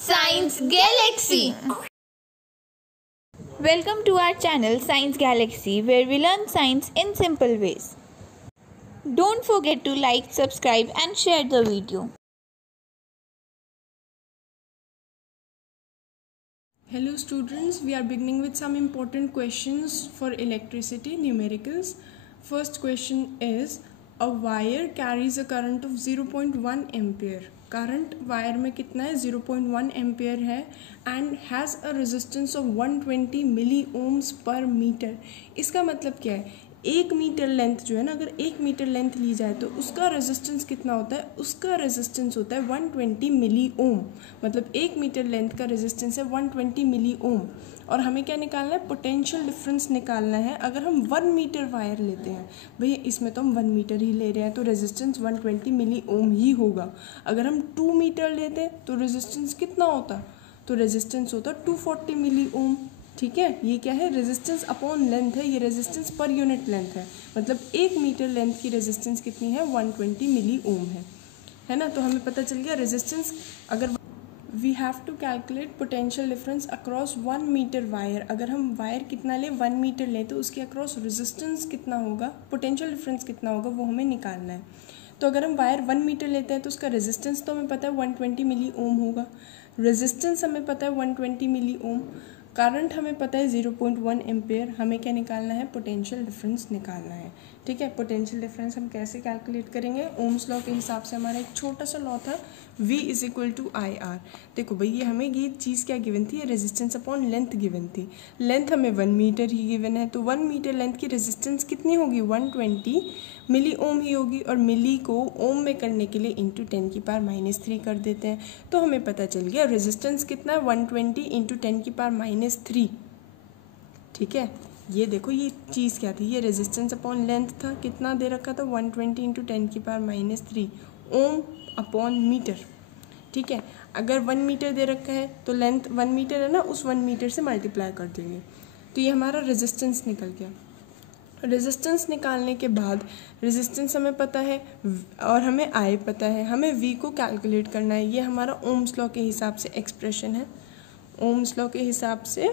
Science Galaxy. Welcome to our channel Science Galaxy, where we learn science in simple ways. Don't forget to like, subscribe and share the video. Hello students, we are beginning with some important questions for electricity numericals. First question is, a wire carries a current of 0.1 ampere. Current wire में कितना है 0.1 ampere है and has a resistance of 120 milli ohms per metre. इसका मतलब क्या है, 1 metre length जो है ना, अगर 1 मीटर लेंथ ली जाए तो उसका रेजिस्टेंस कितना होता है, उसका रेजिस्टेंस होता है 120 मिली ओम. मतलब 1 मीटर लेंथ का रेजिस्टेंस है 120 मिली ओम. और हमें क्या निकालना है, पोटेंशियल डिफरेंस निकालना है. अगर हम 1 मीटर वायर लेते हैं, भैया इसमें तो हम 1 मीटर ही ले रहे हैं तो रेजिस्टेंस 120 मिली ओम ही होगा. अगर हम 2 मीटर लेते तो रेजिस्टेंस कितना होता, तो रेजिस्टेंस होता 240 मिली ओम. ठीक है, ये क्या है, रेजिस्टेंस अपॉन लेंथ है, ये रेजिस्टेंस पर यूनिट लेंथ है. मतलब 1 मीटर लेंथ की रेजिस्टेंस कितनी है, 120 मिली ओम है ना. तो हमें पता चल गया रेजिस्टेंस. अगर we have to calculate potential difference across 1 metre wire. अगर हम वायर कितना लें, 1 मीटर लें, तो उसके अक्रॉस रेजिस्टेंस कितना होगा, पोटेंशियल डिफरेंस कितना होगा, वो हमें निकालना है. तो अगर हम वायर 1 मीटर लेते हैं तो उसका रेजिस्टेंस तो हमें पता है 120 मिली ओम होगा. रेजिस्टेंस हमें पता है 120 मिली ओम. करंट हमें पता है 0.1 एम्पेयर. हमें क्या निकालना है, पोटेंशियल डिफरेंस निकालना है. ठीक है, पोटेंशियल डिफरेंस हम कैसे कैलकुलेट करेंगे, ओम्स लॉ के हिसाब से. हमारा एक छोटा सा लॉ था, V = IR. देखो भाई, ये हमें ये चीज़ क्या गिवन थी, रेजिस्टेंस अपॉन लेंथ गिवन थी. लेंथ हमें 1 मीटर ही गिवन है, तो 1 मीटर लेंथ की रेजिस्टेंस कितनी होगी, 120 मिली ओम ही होगी. और मिली को ओम में करने के लिए इंटू 10⁻³ कर देते हैं. तो हमें पता चल गया रेजिस्टेंस कितना है, 120 इंटू 10⁻³. ठीक है, ये देखो ये चीज़ क्या थी, ये रेजिस्टेंस अपॉन लेंथ था. कितना दे रखा था, 120 इंटू 10⁻³ ओम अपॉन मीटर. ठीक है, अगर 1 मीटर दे रखा है तो लेंथ 1 मीटर है ना, उस 1 मीटर से मल्टीप्लाई कर देंगे. तो ये हमारा रेजिस्टेंस निकल गया. रेजिस्टेंस निकालने के बाद रेजिस्टेंस हमें पता है और हमें आई पता है, हमें वी को कैलकुलेट करना है. ये हमारा ओम्स लॉ के हिसाब से एक्सप्रेशन है. ओम्स लॉ के हिसाब से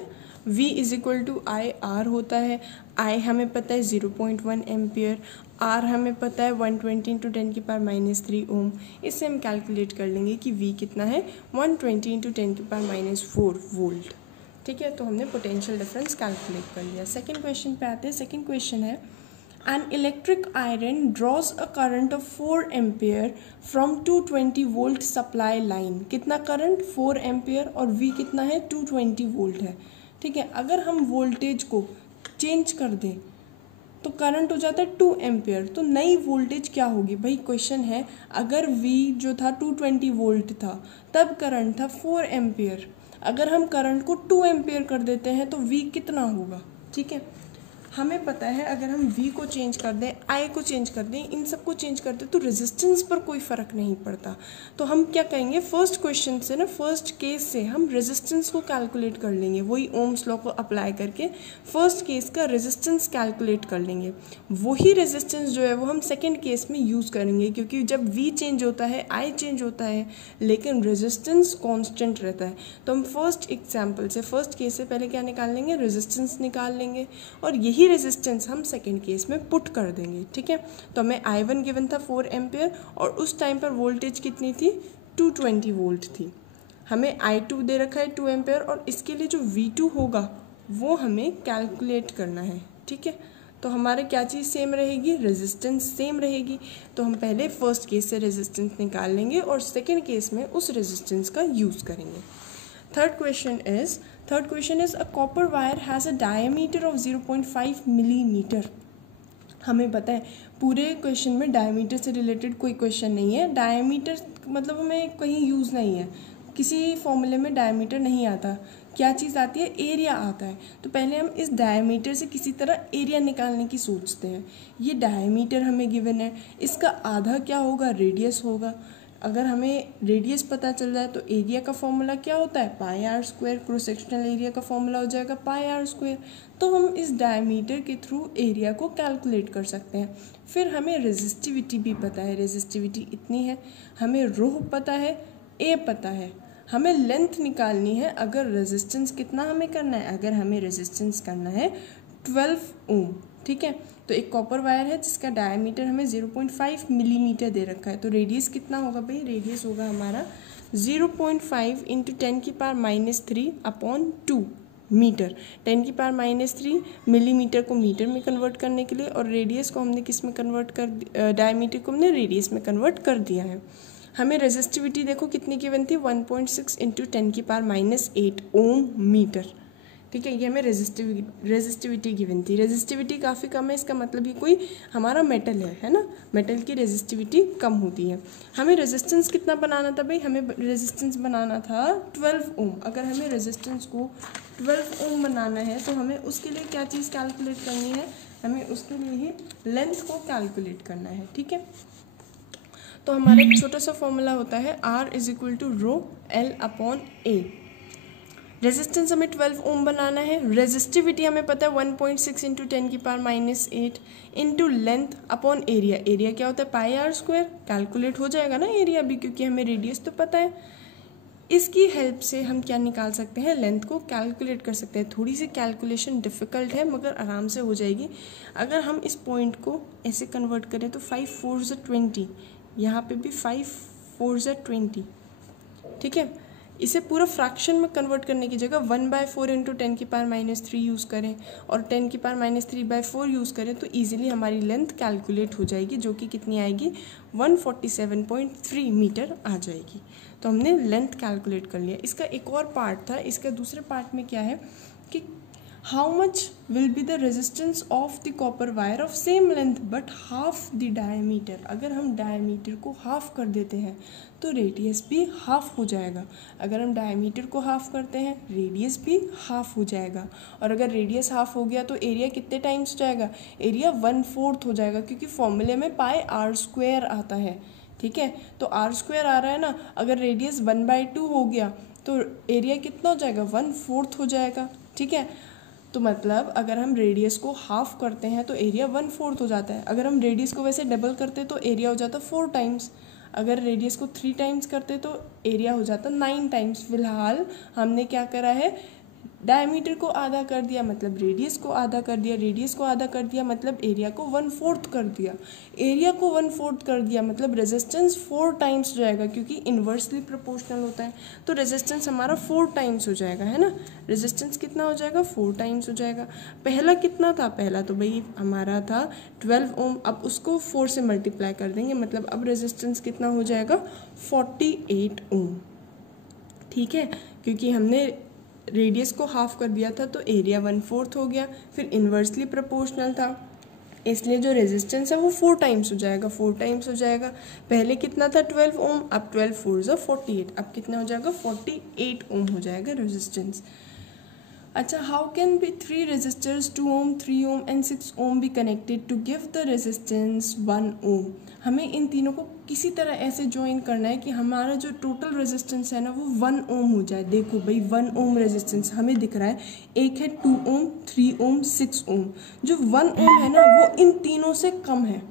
V = IR होता है. I हमें पता है 0.1 एम्पियर, R हमें पता है 120 इंटू 10⁻³ ओम. इससे हम कैलकुलेट कर लेंगे कि V कितना है, 120 इंटू 10⁻⁴ वोल्ट. ठीक है, तो हमने पोटेंशियल डिफरेंस कैलकुलेट कर लिया. सेकेंड क्वेश्चन पे आते हैं. सेकेंड क्वेश्चन है, an electric iron drawers a current of 4 ampere from 220 volt supply line. कितना करंट, 4 एम्पियर, और V कितना है, 220 वोल्ट है. ठीक है, अगर हम वोल्टेज को चेंज कर दें तो करंट हो जाता है 2 एम्पियर. तो नई वोल्टेज क्या होगी भाई, क्वेश्चन है. अगर V जो था 220 वोल्ट था, तब करंट था 4 एम्पियर. अगर हम करंट को 2 एम्पियर कर देते हैं तो V कितना होगा. ठीक है, हमें पता है अगर हम V को चेंज कर दें, I को चेंज कर दें, इन सब को चेंज कर दें तो रेजिस्टेंस पर कोई फ़र्क नहीं पड़ता. तो हम क्या कहेंगे, फर्स्ट क्वेश्चन से ना, फर्स्ट केस से हम रेजिस्टेंस को कैलकुलेट कर लेंगे. वही ओम्स लॉ को अप्लाई करके फर्स्ट केस का रेजिस्टेंस कैलकुलेट कर लेंगे. वही रेजिस्टेंस जो है वो हम सेकेंड केस में यूज़ करेंगे, क्योंकि जब V चेंज होता है, I चेंज होता है, लेकिन रेजिस्टेंस कॉन्स्टेंट रहता है. तो हम फर्स्ट एग्जाम्पल से, फर्स्ट केस से पहले क्या निकाल लेंगे, रेजिस्टेंस निकाल लेंगे, और यही रेजिस्टेंस हम सेकेंड केस में पुट कर देंगे. ठीक है, तो हमें I1 गिवन था 4 एम्पियर, और उस टाइम पर वोल्टेज कितनी थी, 220 वोल्ट थी. हमें I2 दे रखा है 2 एम्पियर, और इसके लिए जो V2 होगा वो हमें कैलकुलेट करना है. ठीक है, तो हमारे क्या चीज़ सेम रहेगी, रेजिस्टेंस सेम रहेगी. तो हम पहले फर्स्ट केस से रेजिस्टेंस निकाल लेंगे और सेकेंड केस में उस रेजिस्टेंस का यूज़ करेंगे. Third question is a copper wire has a diameter of 0.5 millimeter. हमें पता है पूरे क्वेश्चन में डायमीटर से रिलेटेड कोई क्वेश्चन नहीं है. डायमीटर मतलब हमें कहीं यूज़ नहीं है, किसी फॉर्मूले में डायमीटर नहीं आता. क्या चीज़ आती है, एरिया आता है. तो पहले हम इस डायमीटर से किसी तरह एरिया निकालने की सोचते हैं. ये डायमीटर हमें गिवन है, इसका आधा क्या होगा, रेडियस होगा. अगर हमें रेडियस पता चल जाए तो एरिया का फॉर्मूला क्या होता है, πr². क्रॉस सेक्शनल एरिया का फॉर्मूला हो जाएगा πr². तो हम इस डायमीटर के थ्रू एरिया को कैलकुलेट कर सकते हैं. फिर हमें रेजिस्टिविटी भी पता है, रेजिस्टिविटी इतनी है. हमें रो पता है, ए पता है. हमें लेंथ निकालनी है। अगर रेजिस्टेंस कितना हमें करना है, अगर हमें रेजिस्टेंस करना है 12 ओम, ठीक है। तो एक कॉपर वायर है जिसका डायमीटर हमें 0.5 मिलीमीटर दे रखा है, तो रेडियस कितना होगा भाई, रेडियस होगा हमारा 0.5 इंटू 10⁻³ अपॉन 2 मीटर। 10⁻³ मिलीमीटर को मीटर में कन्वर्ट करने के लिए, और रेडियस को हमने किस में कन्वर्ट कर, डायमीटर को हमने रेडियस में कन्वर्ट कर दिया है। हमें रेजिस्टिविटी देखो कितनी गिवन थी, 1.6 इंटू 10⁻8 ओम मीटर, ठीक है। ये हमें रेजिस्टिविटी गिवन थी। रेजिस्टिविटी काफ़ी कम है, इसका मतलब ये कोई हमारा मेटल है ना, मेटल की रेजिस्टिविटी कम होती है। हमें रेजिस्टेंस कितना बनाना था भाई, हमें रेजिस्टेंस बनाना था 12 ओम। अगर हमें रेजिस्टेंस को 12 ओम बनाना है तो हमें उसके लिए क्या चीज़ कैलकुलेट करनी है, हमें उसके लिए ही लेंथ को कैलकुलेट करना है, ठीक है। तो हमारा एक छोटा सा फॉर्मूला होता है R = ρL/A। रेजिस्टेंस हमें 12 ओम बनाना है, रेजिस्टिविटी हमें पता है 1.6 into 10⁻8 into length upon area. Area क्या होता है, πr², कैलकुलेट हो जाएगा ना एरिया भी, क्योंकि हमें रेडियस तो पता है। इसकी हेल्प से हम क्या निकाल सकते हैं, लेंथ को कैलकुलेट कर सकते हैं। थोड़ी सी कैलकुलेशन डिफ़िकल्ट है मगर आराम से हो जाएगी। अगर हम इस पॉइंट को ऐसे कन्वर्ट करें तो 5 4 20, यहाँ पे भी 5 4 20, ठीक है। इसे पूरा फ्रैक्शन में कन्वर्ट करने की जगह 1/4 इंटू 10⁻³ यूज़ करें और 10⁻³ यूज़ करें तो ईजिली हमारी लेंथ कैलकुलेट हो जाएगी, जो कि कितनी आएगी, 147.3 मीटर आ जाएगी। तो हमने लेंथ कैलकुलेट कर लिया। इसका एक और पार्ट था, इसका दूसरे पार्ट में क्या है कि how much will be the resistance of the copper wire of same length but half the diameter. अगर हम डायमीटर को हाफ कर देते हैं तो रेडियस भी हाफ हो जाएगा। अगर हम डायमीटर को हाफ करते हैं रेडियस भी हाफ हो जाएगा। और अगर रेडियस हाफ हो गया तो एरिया कितने टाइम्स हो जाएगा, एरिया 1/4 हो जाएगा, क्योंकि फॉर्मूले में πr² आता है, ठीक है। तो r² आ रहा है ना, अगर रेडियस 1/2 हो गया तो एरिया कितना हो जाएगा, 1/4 हो जाएगा, ठीक है। तो मतलब अगर हम रेडियस को हाफ करते हैं तो एरिया 1/4 हो जाता है। अगर हम रेडियस को वैसे डबल करते तो एरिया हो जाता 4 टाइम्स। अगर रेडियस को 3 टाइम्स करते तो एरिया हो जाता 9 टाइम्स। फिलहाल हमने क्या करा है, डायमीटर को आधा कर दिया मतलब रेडियस को आधा कर दिया, रेडियस को आधा कर दिया मतलब एरिया को 1/4 कर दिया, एरिया को 1/4 कर दिया मतलब रेजिस्टेंस 4 टाइम्स हो जाएगा, क्योंकि इन्वर्सली प्रोपोर्शनल होता है। तो रेजिस्टेंस हमारा 4 टाइम्स हो जाएगा, है ना। रेजिस्टेंस कितना हो जाएगा, 4 टाइम्स हो जाएगा। पहला कितना था, पहला तो भाई हमारा था 12 ओम, अब उसको 4 से मल्टीप्लाई कर देंगे, मतलब अब रेजिस्टेंस कितना हो जाएगा, 48 ओम, ठीक है। क्योंकि हमने रेडियस को हाफ कर दिया था तो एरिया 1/4 हो गया, फिर इन्वर्सली प्रोपोर्शनल था इसलिए जो रेजिस्टेंस है वो 4 टाइम्स हो जाएगा, 4 टाइम्स हो जाएगा। पहले कितना था 12 ओम, अब 12 4 48, अब कितना हो जाएगा 48 ओम हो जाएगा रेजिस्टेंस। अच्छा, how can be 3 resistors 2 ohm 3 ohm and 6 ohm be connected to give the resistance 1 ohm. हमें इन तीनों को किसी तरह ऐसे ज्वाइन करना है कि हमारा जो टोटल रेजिस्टेंस है ना वो 1 ओम हो जाए। देखो भाई 1 ओम रेजिस्टेंस हमें दिख रहा है, एक है 2 ओम 3 ओम 6 ओम। जो 1 ओम है ना वो इन तीनों से कम है,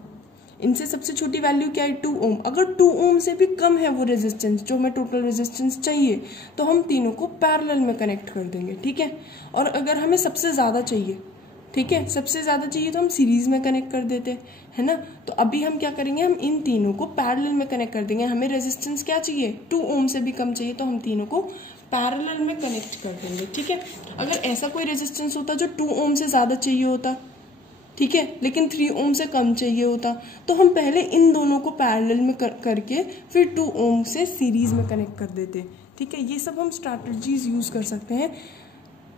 इनसे सबसे छोटी वैल्यू क्या है 2 ओम। अगर 2 ओम से भी कम है वो रेजिस्टेंस जो हमें टोटल रेजिस्टेंस चाहिए तो हम तीनों को पैरेलल में कनेक्ट कर देंगे, ठीक है। और अगर हमें सबसे ज़्यादा चाहिए, ठीक है, सबसे ज़्यादा चाहिए तो हम सीरीज़ में कनेक्ट कर देते है ना। तो अभी हम क्या करेंगे, हम इन तीनों को पैरेलल में कनेक्ट कर देंगे। हमें रेजिस्टेंस क्या चाहिए, 2 ओम से भी कम चाहिए, तो हम तीनों को पैरेलल में कनेक्ट कर देंगे, ठीक है। अगर ऐसा कोई रेजिस्टेंस होता जो 2 ओम से ज़्यादा चाहिए होता, ठीक है, लेकिन 3 ओम से कम चाहिए होता, तो हम पहले इन दोनों को पैरेलल में करके फिर 2 ओम से सीरीज में कनेक्ट कर देते, ठीक है। ये सब हम स्ट्रैटेजीज यूज़ कर सकते हैं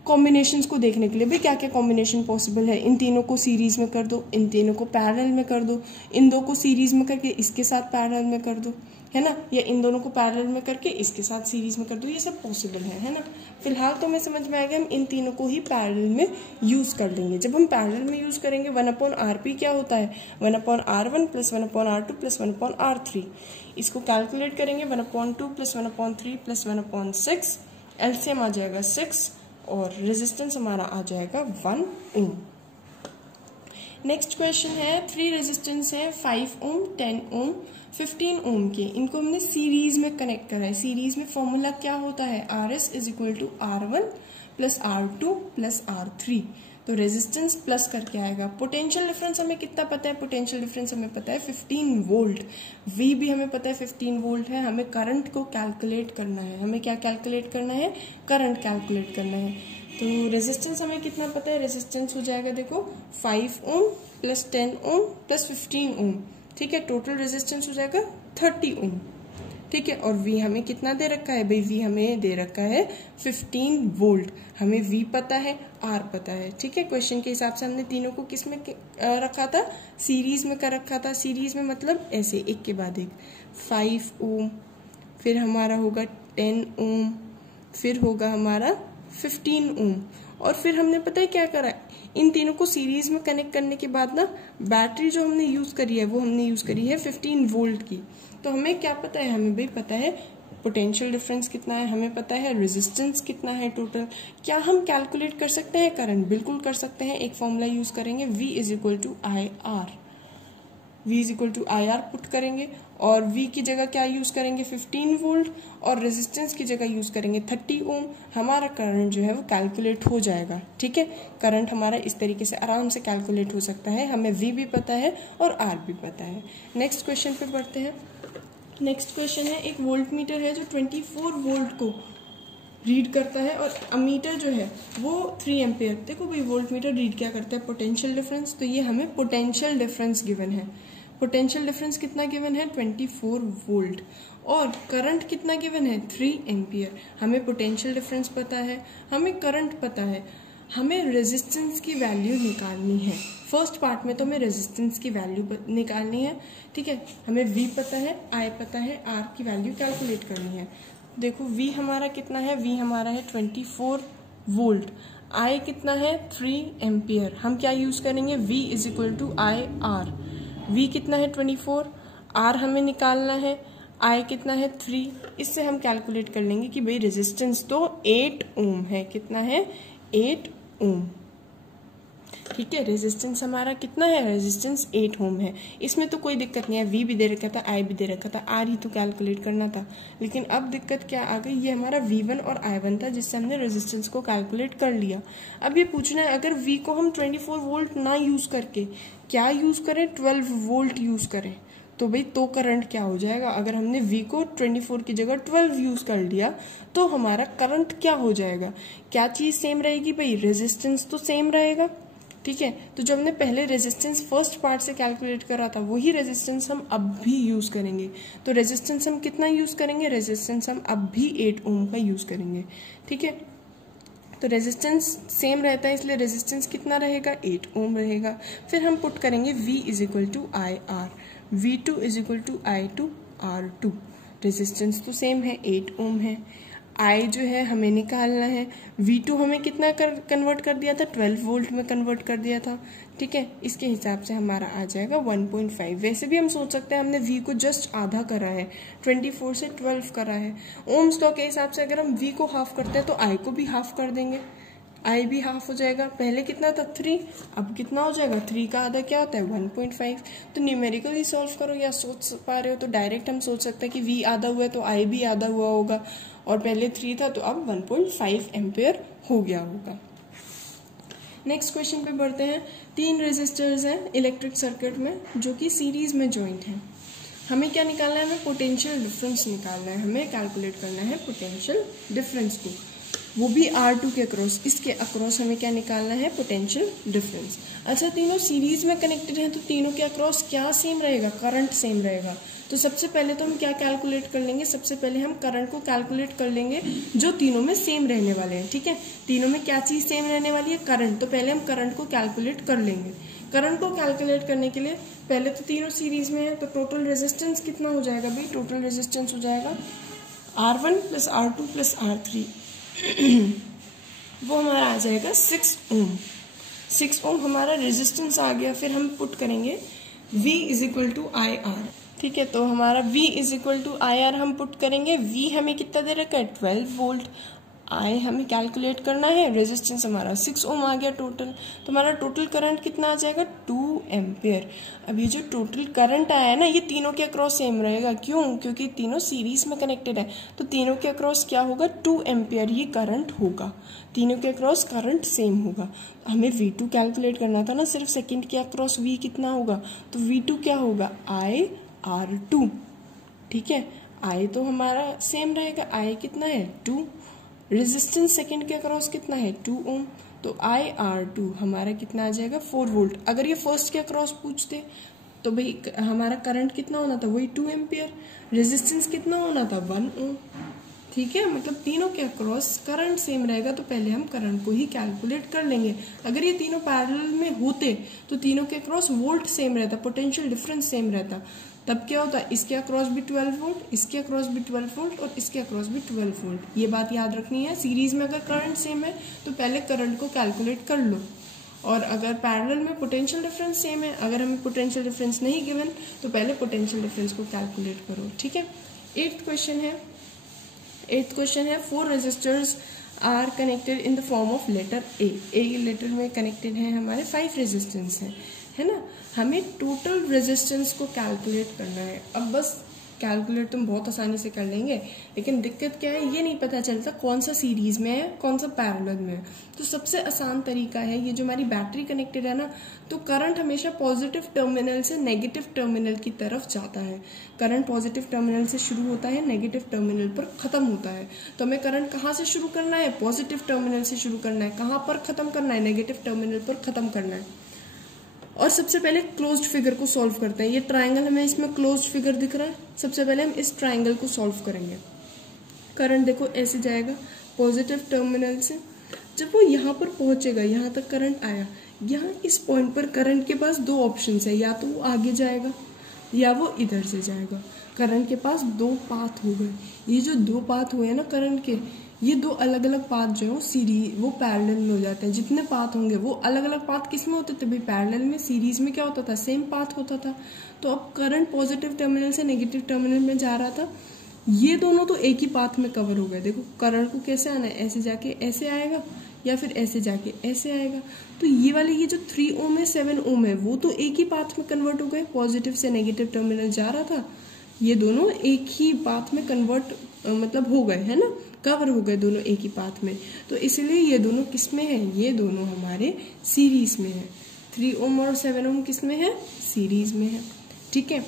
कॉम्बिनेशंस को देखने के लिए। भाई क्या क्या कॉम्बिनेशन पॉसिबल है, इन तीनों को सीरीज में कर दो, इन तीनों को पैरेलल में कर दो, इन दो को सीरीज में करके इसके साथ पैरेलल में कर दो, है ना, या इन दोनों को पैरेलल में करके इसके साथ सीरीज में कर दो। ये सब पॉसिबल है ना। फिलहाल तो हमें समझ में आएगा हम इन तीनों को ही पैरेलल में यूज़ कर देंगे। जब हम पैरेलल में यूज़ करेंगे 1/RP क्या होता है, 1/R1 + 1/R2 + 1/R3। इसको कैलकुलेट करेंगे 1/2 + 1/3 + 1/6, एलसीएम आ जाएगा 6 और रेजिस्टेंस हमारा आ जाएगा 1 ओम। नेक्स्ट क्वेश्चन है, 3 रेजिस्टेंस है 5 ओम, 10 ओम, 15 ओम के, इनको हमने सीरीज में कनेक्ट करा है। सीरीज में फॉर्मूला क्या होता है, RS is equal to R1 plus R2 plus R3। तो रेजिस्टेंस प्लस करके आएगा। पोटेंशियल डिफरेंस हमें कितना पता है, पोटेंशियल डिफरेंस हमें पता है 15 वोल्ट, V भी हमें पता है 15 वोल्ट है। हमें करंट को कैलकुलेट करना है, हमें क्या कैलकुलेट करना है, करंट कैलकुलेट करना है। तो रेजिस्टेंस हमें कितना पता है, रेजिस्टेंस हो जाएगा देखो 5 ओम प्लस 10 ओम प्लस 15 ओम, ठीक है, टोटल रेजिस्टेंस हो जाएगा 30 ओम, ठीक है। और V हमें कितना दे रखा है भाई, V हमें दे रखा है 15 वोल्ट। हमें V पता है, R पता है, ठीक है। क्वेश्चन के हिसाब से हमने तीनों को किस में रखा था, सीरीज में कर रखा था। सीरीज में मतलब ऐसे एक के बाद एक, 5 ओम, फिर हमारा होगा 10 ओम, फिर होगा हमारा 15 ओम, और फिर हमने पता है क्या करा, इन तीनों को सीरीज में कनेक्ट करने के बाद ना बैटरी जो हमने यूज करी है वो हमने यूज करी है 15 वोल्ट की। तो हमें क्या पता है, हमें भाई पता है पोटेंशियल डिफरेंस कितना है, हमें पता है रेजिस्टेंस कितना है टोटल। क्या हम कैलकुलेट कर सकते हैं करंट, बिल्कुल कर सकते हैं। एक फॉर्मूला यूज करेंगे, V is equal to IR, V is equal to IR put करेंगे, और V की जगह क्या यूज करेंगे 15 वोल्ट, और रेजिस्टेंस की जगह यूज करेंगे 30 ओम। हमारा करंट जो है वो कैलकुलेट हो जाएगा, ठीक है। करंट हमारा इस तरीके से आराम से कैलकुलेट हो सकता है। हमें V भी पता है और R भी पता है। नेक्स्ट क्वेश्चन पे बढ़ते हैं। नेक्स्ट क्वेश्चन है, एक वोल्ट मीटर है जो 24 वोल्ट को रीड करता है, और अमीटर जो है वो 3 एम्पियर। देखो भाई वोल्ट मीटर रीड क्या करता है, पोटेंशियल डिफरेंस। तो ये हमें पोटेंशियल डिफरेंस गिवन है। पोटेंशियल डिफरेंस कितना गिवन है, 24 वोल्ट, और करंट कितना गिवन है, 3 एम्पियर। हमें पोटेंशियल डिफरेंस पता है, हमें करंट पता है, हमें रेजिस्टेंस की वैल्यू निकालनी है। फर्स्ट पार्ट में तो हमें रेजिस्टेंस की वैल्यू निकालनी है, ठीक है। हमें V पता है, I पता है, R की वैल्यू कैलकुलेट करनी है। देखो V हमारा कितना है, V हमारा है 24 वोल्ट, I कितना है 3 एम्पियर। हम क्या यूज करेंगे, V is equal to IR। V कितना है 24, R हमें निकालना है, I कितना है 3। इससे हम कैलकुलेट कर लेंगे कि भाई रेजिस्टेंस तो 8 ओम है, कितना है 8 ओम, ठीक है। रेजिस्टेंस हमारा कितना है, रेजिस्टेंस 8 ओम है। इसमें तो कोई दिक्कत नहीं है, V भी दे रखा था, I भी दे रखा था, R ही तो कैलकुलेट करना था। लेकिन अब दिक्कत क्या आ गई, ये हमारा V1 और I1 था जिससे हमने रेजिस्टेंस को कैलकुलेट कर लिया। अब ये पूछना है, अगर V को हम 24 वोल्ट ना यूज करके क्या यूज करें, 12 वोल्ट यूज करें, तो भाई तो करंट क्या हो जाएगा। अगर हमने V को 24 की जगह 12 यूज कर लिया तो हमारा करंट क्या हो जाएगा, क्या चीज सेम रहेगी भाई, रेजिस्टेंस तो सेम रहेगा, ठीक है। तो जो हमने पहले रेजिस्टेंस फर्स्ट पार्ट से कैलकुलेट करा था वही रेजिस्टेंस हम अब भी यूज करेंगे। तो रेजिस्टेंस हम कितना यूज करेंगे, रेजिस्टेंस हम अब भी 8 ओम का यूज करेंगे, ठीक है। तो रेजिस्टेंस सेम रहता है, इसलिए रेजिस्टेंस कितना रहेगा, 8 ओम रहेगा। फिर हम पुट करेंगे V is equal to IR, V2 is equal to I2 R2। Resistance तो सेम है, 8 ओम है। I जो है हमें निकालना है, V2 हमें कितना कन्वर्ट कर दिया था, 12 वोल्ट में कन्वर्ट कर दिया था, ठीक है। इसके हिसाब से हमारा आ जाएगा 1.5। वैसे भी हम सोच सकते हैं हमने V को जस्ट आधा करा है, 24 से 12 करा है। ओम्स लॉ के हिसाब से अगर हम V को हाफ करते हैं तो I को भी हाफ कर देंगे, I भी हाफ हो जाएगा। पहले कितना था 3, अब कितना हो जाएगा, 3 का आधा क्या होता है 1.5। तो न्यूमेरिकली सॉल्व करो या सोच पा रहे हो तो डायरेक्ट हम सोच सकते हैं कि V आधा हुआ है तो I भी आधा हुआ होगा, और पहले 3 था तो अब 1.5 एम्पियर हो गया होगा। नेक्स्ट क्वेश्चन पे बढ़ते हैं। 3 रेजिस्टर्स हैं इलेक्ट्रिक सर्किट में जो कि सीरीज में जॉइंट हैं। हमें क्या निकालना है, हमें पोटेंशियल डिफरेंस निकालना है, हमें कैलकुलेट करना है पोटेंशियल डिफरेंस को, वो भी R2 के अक्रॉस। इसके अक्रॉस हमें क्या निकालना है, पोटेंशियल डिफरेंस। अच्छा, तीनों सीरीज में कनेक्टेड हैं तो तीनों के अक्रॉस क्या सेम रहेगा, करंट सेम रहेगा। तो सबसे पहले तो हम क्या कैलकुलेट कर लेंगे, सबसे पहले हम करंट को कैलकुलेट कर लेंगे जो तीनों में सेम रहने वाले हैं, ठीक है। तीनों में क्या चीज सेम रहने वाली है, करंट। तो पहले हम करंट को कैलकुलेट कर लेंगे। करंट को कैलकुलेट करने के लिए पहले तो तीनों सीरीज में है तो टोटल रेजिस्टेंस कितना हो जाएगा भाई, टोटल रेजिस्टेंस हो जाएगा R1 plus R2 plus R3 वो हमारा आ जाएगा 6 ओम। 6 ओम हमारा रेजिस्टेंस आ गया। फिर हम पुट करेंगे V is equal to IR, ठीक है। तो हमारा V is equal to IR हम पुट करेंगे। V हमें कितना दे रखा है, 12 वोल्ट, I हमें कैलकुलेट करना है, रेजिस्टेंस हमारा 6 ओम आ गया टोटल, तो हमारा टोटल करंट कितना आ जाएगा 2 एम्पियर। अब ये जो टोटल करंट आया है ना, ये तीनों के अक्रॉस सेम रहेगा। क्यों? क्योंकि तीनों सीरीज में कनेक्टेड है, तो तीनों के अक्रॉस क्या होगा 2 एम्पियर ये करंट होगा, तीनों के अक्रॉस करंट सेम होगा। हमें V2 कैलकुलेट करना था ना, सिर्फ सेकेंड के अक्रॉस V कितना होगा, तो V2 क्या होगा IR2। ठीक है, I तो हमारा सेम रहेगा, I कितना है 2, रेजिस्टेंस सेकंड के अक्रॉस कितना है 2 ओम, तो IR2 हमारा कितना आ जाएगा 4 वोल्ट। अगर ये फर्स्ट के अक्रॉस पूछते तो भाई हमारा करंट कितना होना था, वही 2 एम्पियर, रेजिस्टेंस कितना होना था 1 ओम। ठीक है, मतलब तीनों के अक्रॉस करंट सेम रहेगा, तो पहले हम करंट को ही कैलकुलेट कर लेंगे। अगर ये तीनों पैरेलल में होते तो तीनों के अक्रॉस वोल्ट सेम रहता, पोटेंशियल डिफरेंस सेम रहता, तब क्या होता, इसके अक्रॉस भी 12 वोल्ट, इसके अक्रॉस भी 12 वोल्ट और इसके अक्रॉस भी 12 वोल्ट। ये बात याद रखनी है। सीरीज में अगर करंट सेम है तो पहले करंट को कैलकुलेट कर लो, और अगर पैरेलल में पोटेंशियल डिफरेंस सेम है, अगर हमें पोटेंशियल डिफरेंस नहीं गिवन तो पहले पोटेंशियल डिफरेंस को कैलकुलेट करो। ठीक है, एट्थ क्वेश्चन है 4 resistors are connected in the form of letter A letter में कनेक्टेड है हमारे 5 रेजिस्टेंस है ना। हमें टोटल रेजिस्टेंस को कैलकुलेट करना है। अब बस कैलकुलेट तुम बहुत आसानी से कर लेंगे, लेकिन दिक्कत क्या है, ये नहीं पता चलता कौन सा सीरीज में है कौन सा पैरेलल में है। तो सबसे आसान तरीका है, ये जो हमारी बैटरी कनेक्टेड है ना, तो करंट हमेशा पॉजिटिव टर्मिनल से नेगेटिव टर्मिनल की तरफ जाता है। करंट पॉजिटिव टर्मिनल से शुरू होता है, नेगेटिव टर्मिनल पर खत्म होता है। तो हमें करंट कहाँ से शुरू करना है, पॉजिटिव टर्मिनल से शुरू करना है। कहाँ पर खत्म करना है, नेगेटिव टर्मिनल पर खत्म करना है। और सबसे पहले क्लोज्ड फिगर को सॉल्व करते हैं। ये ट्रायंगल हमें इसमें क्लोज्ड फिगर दिख रहा है, सबसे पहले हम इस ट्रायंगल को सॉल्व करेंगे। करंट देखो ऐसे जाएगा पॉजिटिव टर्मिनल से, जब वो यहाँ पर पहुंचेगा, यहाँ तक करंट आया, यहाँ इस पॉइंट पर करंट के पास 2 ऑप्शंस है, या तो वो आगे जाएगा या वो इधर से जाएगा। करंट के पास 2 पाथ हो गए। ये जो 2 पाथ हुए हैं ना करंट के, ये 2 अलग अलग पाथ जो है वो पैरेलल में हो जाते हैं। जितने पाथ होंगे वो अलग अलग पाथ किस में होते थे भाई, पैरेलल में। सीरीज में क्या होता था, सेम पाथ होता था। तो अब करंट पॉजिटिव टर्मिनल से नेगेटिव टर्मिनल में जा रहा था, ये दोनों तो एक ही पाथ में कवर हो गए। देखो करंट को कैसे आना है, ऐसे जाके ऐसे आएगा या फिर ऐसे जाके ऐसे आएगा। तो ये वाले ये जो 3 ओम है 7 ओम है, वो तो एक ही पाथ में कन्वर्ट हो गए, पॉजिटिव से नेगेटिव टर्मिनल जा रहा था, ये दोनों एक ही पाथ में कन्वर्ट मतलब हो गए, है ना, कवर हो गए दोनों एक ही पाथ में। तो इसलिए ये दोनों किस में है, ये दोनों हमारे सीरीज में है। 3 ओम और 7 ओम किस में है, सीरीज में है। ठीक है,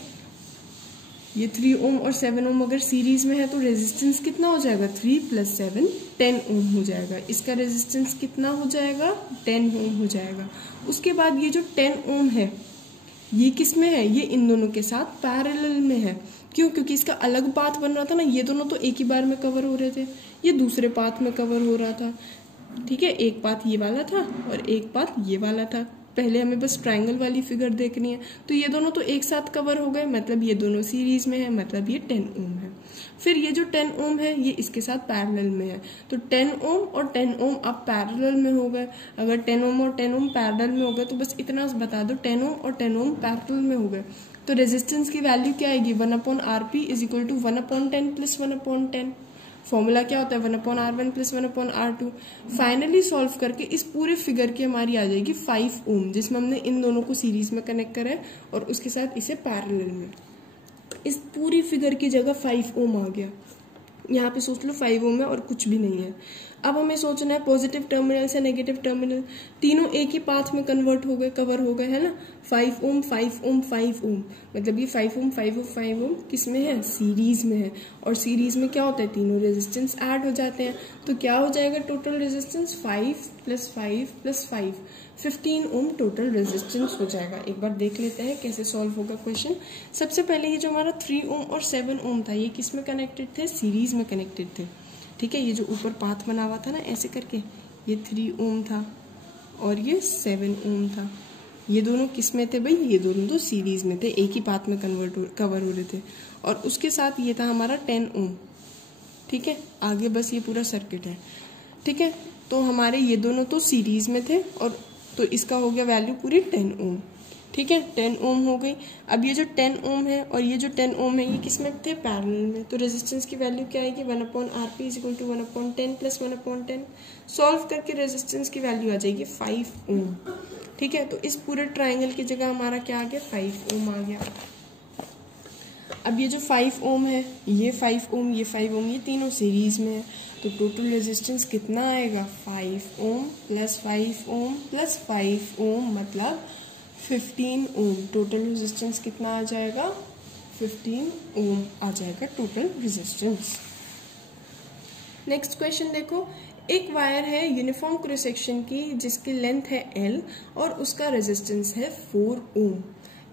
ये 3 ओम और 7 ओम अगर सीरीज में है तो रेजिस्टेंस कितना हो जाएगा, 3 + 7 10 ओम हो जाएगा। इसका रेजिस्टेंस कितना हो जाएगा, 10 ओम हो जाएगा। उसके बाद ये जो 10 ओम है ये किस में है, ये इन दोनों के साथ पैरेलल में है। क्यों, क्योंकि इसका अलग पाथ बन रहा था ना, ये दोनों तो एक ही बार में कवर हो रहे थे, ये दूसरे पाथ में कवर हो रहा था। ठीक है, एक पाथ ये वाला था और एक पाथ ये वाला था। पहले हमें बस ट्रायंगल वाली फिगर देखनी है। तो ये दोनों तो एक साथ कवर हो गए, मतलब ये दोनों सीरीज में है, मतलब ये 10 ओम है। फिर ये जो 10 ओम है ये इसके साथ पैरेलल में है, तो 10 ओम और 10 ओम अब पैरेलल में हो गए। अगर 10 ओम और 10 ओम पैरेलल में हो गए तो बस इतना बता दो, 10 ओम और 10 ओम पैरेलल में हो गए। तो रेजिस्टेंस की वैल्यू क्या आएगी, 1/RP = 1/10 + 1/10। फॉर्मूला क्या होता है, 1/R1 + 1/R2। फाइनली सॉल्व करके इस पूरे फिगर की हमारी आ जाएगी 5 ओम, जिसमें हमने इन दोनों को सीरीज में कनेक्ट करा है और उसके साथ इसे पैरेलल में। इस पूरी फिगर की जगह 5 ओम आ गया। यहाँ पे सोच लो 5 ओम है और कुछ भी नहीं है। अब हमें सोचना है पॉजिटिव टर्मिनल से नेगेटिव टर्मिनल, तीनों एक ही पाथ में कन्वर्ट हो गए, कवर हो गए, है ना। 5 ओम 5 ओम 5 ओम, मतलब ये 5 ओम 5 ओम 5 ओम किस में है, सीरीज में है। और सीरीज में क्या होता है, तीनों रेजिस्टेंस ऐड हो जाते हैं। तो क्या हो जाएगा टोटल रेजिस्टेंस, 5 + 5 + 5 15 ओम टोटल रेजिस्टेंस हो जाएगा। एक बार देख लेते हैं कैसे सॉल्व होगा क्वेश्चन। सबसे पहले ये जो हमारा 3 ओम और 7 ओम था, ये किस में कनेक्टेड थे, सीरीज में कनेक्टेड थे। ठीक है, ये जो ऊपर पाथ बना हुआ था ना ऐसे करके, ये 3 ओम था और ये 7 ओम था। ये दोनों किस में थे भाई, ये दोनों तो सीरीज में थे, एक ही पाथ में कवर हो रहे थे। और उसके साथ ये था हमारा 10 ओम। ठीक है, आगे बस ये पूरा सर्किट है। ठीक है, तो हमारे ये दोनों तो सीरीज में थे और तो इसका हो गया वैल्यू पूरी 10 ओम। ठीक है, 10 ओम हो गई। अब ये जो 10 ओम है और ये जो 10 ओम है ये किस में थे, पैरेलल में, तो रेजिस्टेंस की वैल्यू क्या आएगी, 1/RP is equal to 1/10 plus 1/10। Solve करके रेजिस्टेंस की वैल्यू आ जाएगी 5 ओम। ठीक है, तो इस पूरे ट्राइंगल की जगह हमारा क्या आ गया, 5 ओम आ गया। अब ये जो 5 ओम है, ये 5 ओम, ये 5 ओम, ये तीनों सीरीज में है, तो टोटल रेजिस्टेंस कितना आएगा, 5 ओम प्लस 5 ओम प्लस 5 ओम मतलब 15 ओम। टोटल रेजिस्टेंस कितना आ जाएगा, 15 ओम आ जाएगा टोटल रेजिस्टेंस। नेक्स्ट क्वेश्चन देखो, एक वायर है यूनिफॉर्म क्रॉस सेक्शन की जिसकी लेंथ है L और उसका रेजिस्टेंस है 4 ओम।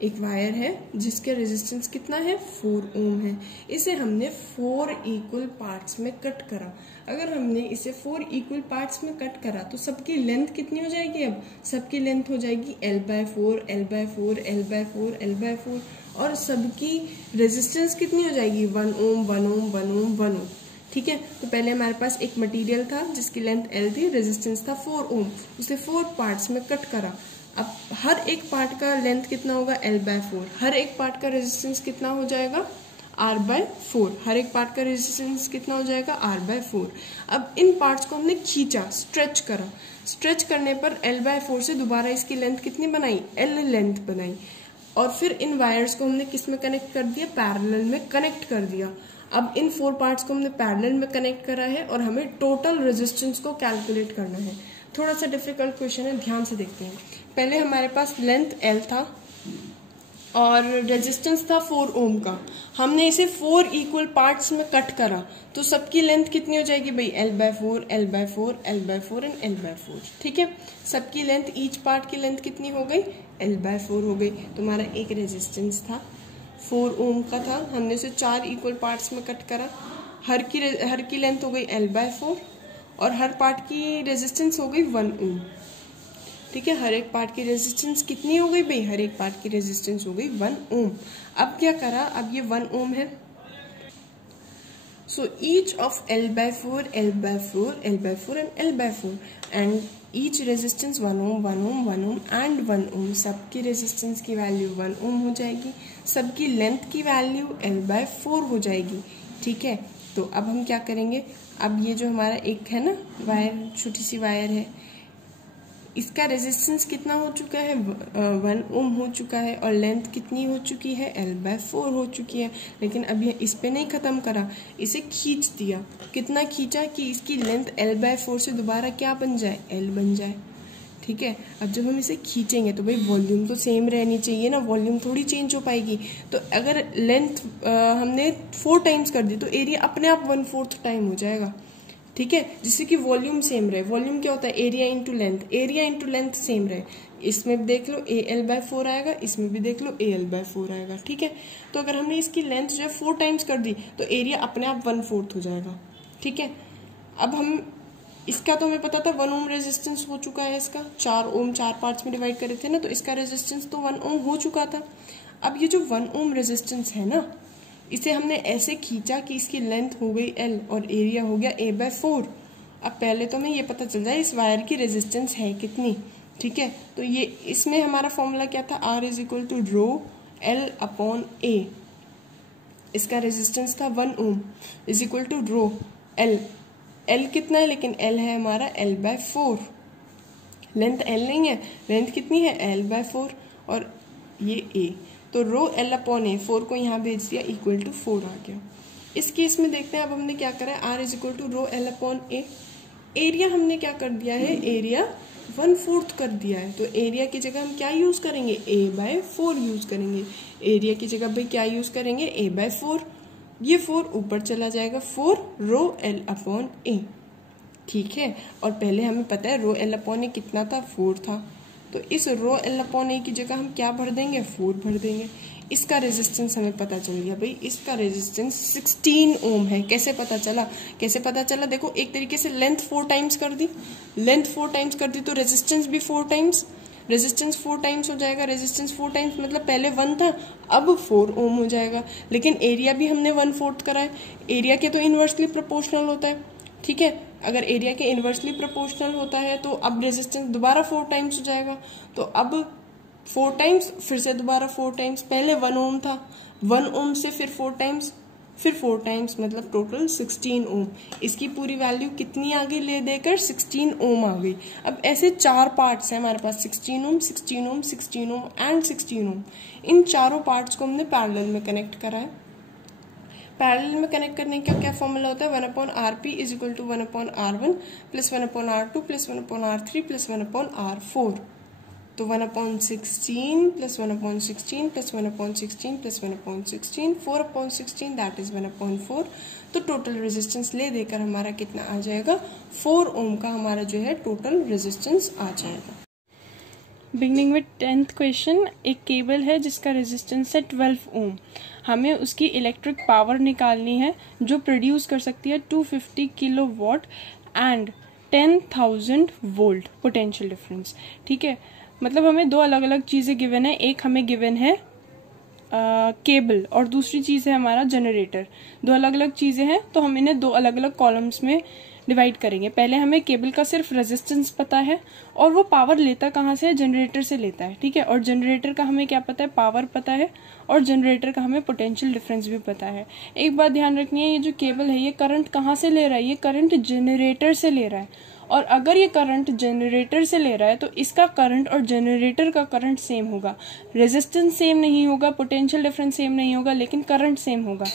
एक वायर है जिसके रेजिस्टेंस कितना है, 4 ओम है। इसे हमने 4 इक्वल पार्ट्स में कट करा। अगर हमने इसे 4 इक्वल पार्ट्स में कट करा तो सबकी लेंथ कितनी हो जाएगी, अब सबकी लेंथ हो जाएगी L/4 L/4 L/4 L/4 और सबकी रेजिस्टेंस कितनी हो जाएगी, 1 ओम 1 ओम 1 ओम 1 ओम। ठीक है, तो पहले हमारे पास एक मटेरियल था जिसकी लेंथ L थी, रेजिस्टेंस था 4 ओम, उसे 4 पार्ट्स में कट करा। अब हर एक पार्ट का लेंथ कितना होगा, L/4, हर एक पार्ट का रेजिस्टेंस कितना हो जाएगा, R/4, हर एक पार्ट का रेजिस्टेंस कितना हो जाएगा, R/4। अब इन पार्ट्स को हमने खींचा, स्ट्रेच करा, स्ट्रेच करने पर L/4 से दोबारा इसकी लेंथ कितनी बनाई, L लेंथ बनाई, और फिर इन वायर्स को हमने किस में कनेक्ट कर दिया, पैरेलल में कनेक्ट कर दिया। अब इन 4 पार्ट्स को हमने पैरेलल में कनेक्ट करा है और हमें टोटल रेजिस्टेंस को कैलकुलेट करना है। थोड़ा सा डिफिकल्ट क्वेश्चन है, ध्यान से देखते हैं। पहले हमारे पास लेंथ L था और रेजिस्टेंस था 4 ओम का। हमने इसे 4 इक्वल पार्ट्स में कट करा तो सबकी लेंथ कितनी हो जाएगी भाई, L/4 L/4 L/4 and L/4। ठीक है, सबकी लेंथ, ईच पार्ट की लेंथ कितनी हो गई, L/4 हो गई। तो हमारा एक रेजिस्टेंस था 4 ओम का था, हमने उसे 4 इक्वल पार्ट्स में कट करा। हर की लेंथ हो गई L/4 और हर पार्ट की रेजिस्टेंस हो गई 1 ओम। ठीक है, हर एक पार्ट की रेजिस्टेंस कितनी हो गई भाई, हर एक पार्ट की रेजिस्टेंस हो गई 1 ओम। अब क्या करा, अब ये 1 ओम है, so each of L/4 L/4 L/4 and L/4 and each resistance 1 ohm 1 ohm 1 ohm and 1 ohm. सबकी रेजिस्टेंस की वैल्यू 1 ओम हो जाएगी, सबकी लेंथ की वैल्यू L/4 हो जाएगी। ठीक है, तो अब हम क्या करेंगे, अब ये जो हमारा एक है ना वायर, छोटी सी वायर है, इसका रेजिस्टेंस कितना हो चुका है, 1 ओम हो चुका है और लेंथ कितनी हो चुकी है, L/4 हो चुकी है। लेकिन अब ये इस पे नहीं खत्म करा, इसे खींच दिया। कितना खींचा कि इसकी लेंथ L/4 से दोबारा क्या बन जाए, L बन जाए। ठीक है, अब जब हम इसे खींचेंगे तो भाई वॉल्यूम तो सेम रहनी चाहिए ना, वॉल्यूम थोड़ी चेंज हो पाएगी। तो अगर लेंथ हमने 4 टाइम्स कर दी तो एरिया अपने आप 1/4 टाइम हो जाएगा। ठीक है, जिससे कि वॉल्यूम सेम रहे। वॉल्यूम क्या होता है, area into length, area into length same रहे। इसमें देख लो AL/4 आएगा, इसमें भी देख लो AL/4 आएगा। ठीक है, तो अगर हमने इसकी लेंथ जो है 4 टाइम्स कर दी तो एरिया अपने आप 1/4 हो जाएगा। ठीक है, अब हम इसका तो हमें पता था 1 ओम रेजिस्टेंस हो चुका है, इसका 4 ओम 4 पार्ट्स में डिवाइड करे थे ना, तो इसका रेजिस्टेंस तो 1 ओम हो चुका था। अब ये जो 1 ओम रेजिस्टेंस है ना, इसे हमने ऐसे खींचा कि इसकी लेंथ हो गई L और एरिया हो गया A/4। अब पहले तो हमें ये पता चल जाए इस वायर की रेजिस्टेंस है कितनी। ठीक है, तो ये इसमें हमारा फॉर्मूला क्या था, R is equal to ρL/A। इसका रेजिस्टेंस था 1 ohm is equal to ρL। L कितना है, लेकिन L है हमारा L/4, लेंथ L नहीं है, लेंथ कितनी है L/4 और ये A, तो ρL/A, 4 को यहाँ भेज दिया, इक्वल टू 4 आ गया। इस केस में देखते हैं अब हमने क्या करा है, R is equal to ρL/A। Area हमने क्या कर दिया है, एरिया 1/4 कर दिया है, तो एरिया की जगह हम क्या यूज करेंगे, A/4 यूज करेंगे। एरिया की जगह भाई क्या यूज करेंगे, A/4। ये 4 ऊपर चला जाएगा, 4 ρL/A। ठीक है, और पहले हमें पता है ρL/A कितना था, 4 था, तो इस ρL/A की जगह हम क्या भर देंगे, 4 भर देंगे। इसका रेजिस्टेंस हमें पता चल गया भाई, इसका रेजिस्टेंस 16 ओम है। कैसे पता चला, कैसे पता चला, देखो एक तरीके से लेंथ 4 टाइम्स कर दी, लेंथ 4 टाइम्स कर दी तो रेजिस्टेंस भी 4 टाइम्स, रेजिस्टेंस 4 टाइम्स हो जाएगा। रेजिस्टेंस 4 टाइम्स मतलब पहले 1 था, अब 4 ओम हो जाएगा। लेकिन एरिया भी हमने 1/4 करा है, एरिया के तो इनवर्सली प्रोपोर्शनल होता है। ठीक है, अगर एरिया के इनवर्सली प्रोपोर्शनल होता है तो अब रेजिस्टेंस दोबारा 4 टाइम्स हो जाएगा, तो अब 4 टाइम्स, फिर से दोबारा 4 टाइम्स, पहले 1 ओम था, 1 ओम से फिर 4 टाइम्स, फिर 4 टाइम्स, मतलब टोटल 16 ओम। इसकी पूरी वैल्यू कितनी आ गई ले देकर? 16 ओम आ गई। अब ऐसे 4 पार्ट्स हैं हमारे पास, 16 ओम, 16 ओम, 16 ओम एंड 16 ओम। इन चारों पार्ट्स को हमने पैरेलल में कनेक्ट करा है। पैरेलल में कनेक्ट करने का क्या फॉर्मूला होता है? 1/RP is equal to 1/R1 plus 1/R2 plus 1/R3 plus 1/R4। तो 1/16 plus 1/16 plus 1/16 plus 1/16, 4/16 that is 1/4। तो टोटल रेजिस्टेंस ले देकर हमारा कितना आ जाएगा? 4 ओम का हमारा जो है टोटल रेजिस्टेंस आ जाएगा। बिगनिंग विद 10th क्वेश्चन, एक केबल है जिसका रेजिस्टेंस है 12 ओम। हमें उसकी इलेक्ट्रिक पावर निकालनी है जो प्रोड्यूस कर सकती है 250 kilowatt and 10,000 volt potential difference. ठीक है, मतलब हमें दो अलग अलग चीजें गिवन है। एक हमें गिवन है केबल और दूसरी चीज है हमारा जनरेटर। दो अलग अलग चीजें हैं तो हम इन्हें दो अलग अलग कॉलम्स में डिवाइड करेंगे। पहले हमें केबल का सिर्फ रेजिस्टेंस पता है और वो पावर लेता कहाँ से है? जनरेटर से लेता है। ठीक है, और जनरेटर का हमें क्या पता है? पावर पता है, और जनरेटर का हमें पोटेंशियल डिफरेंस भी पता है। एक बात ध्यान रखनी है, ये जो केबल है ये करंट कहाँ से ले रहा है? ये करंट जनरेटर से ले रहा है। और अगर ये करंट जनरेटर से ले रहा है तो इसका करंट और जनरेटर का करंट सेम होगा। रेजिस्टेंस सेम नहीं होगा, पोटेंशियल डिफरेंस सेम नहीं होगा, लेकिन करंट सेम होगा।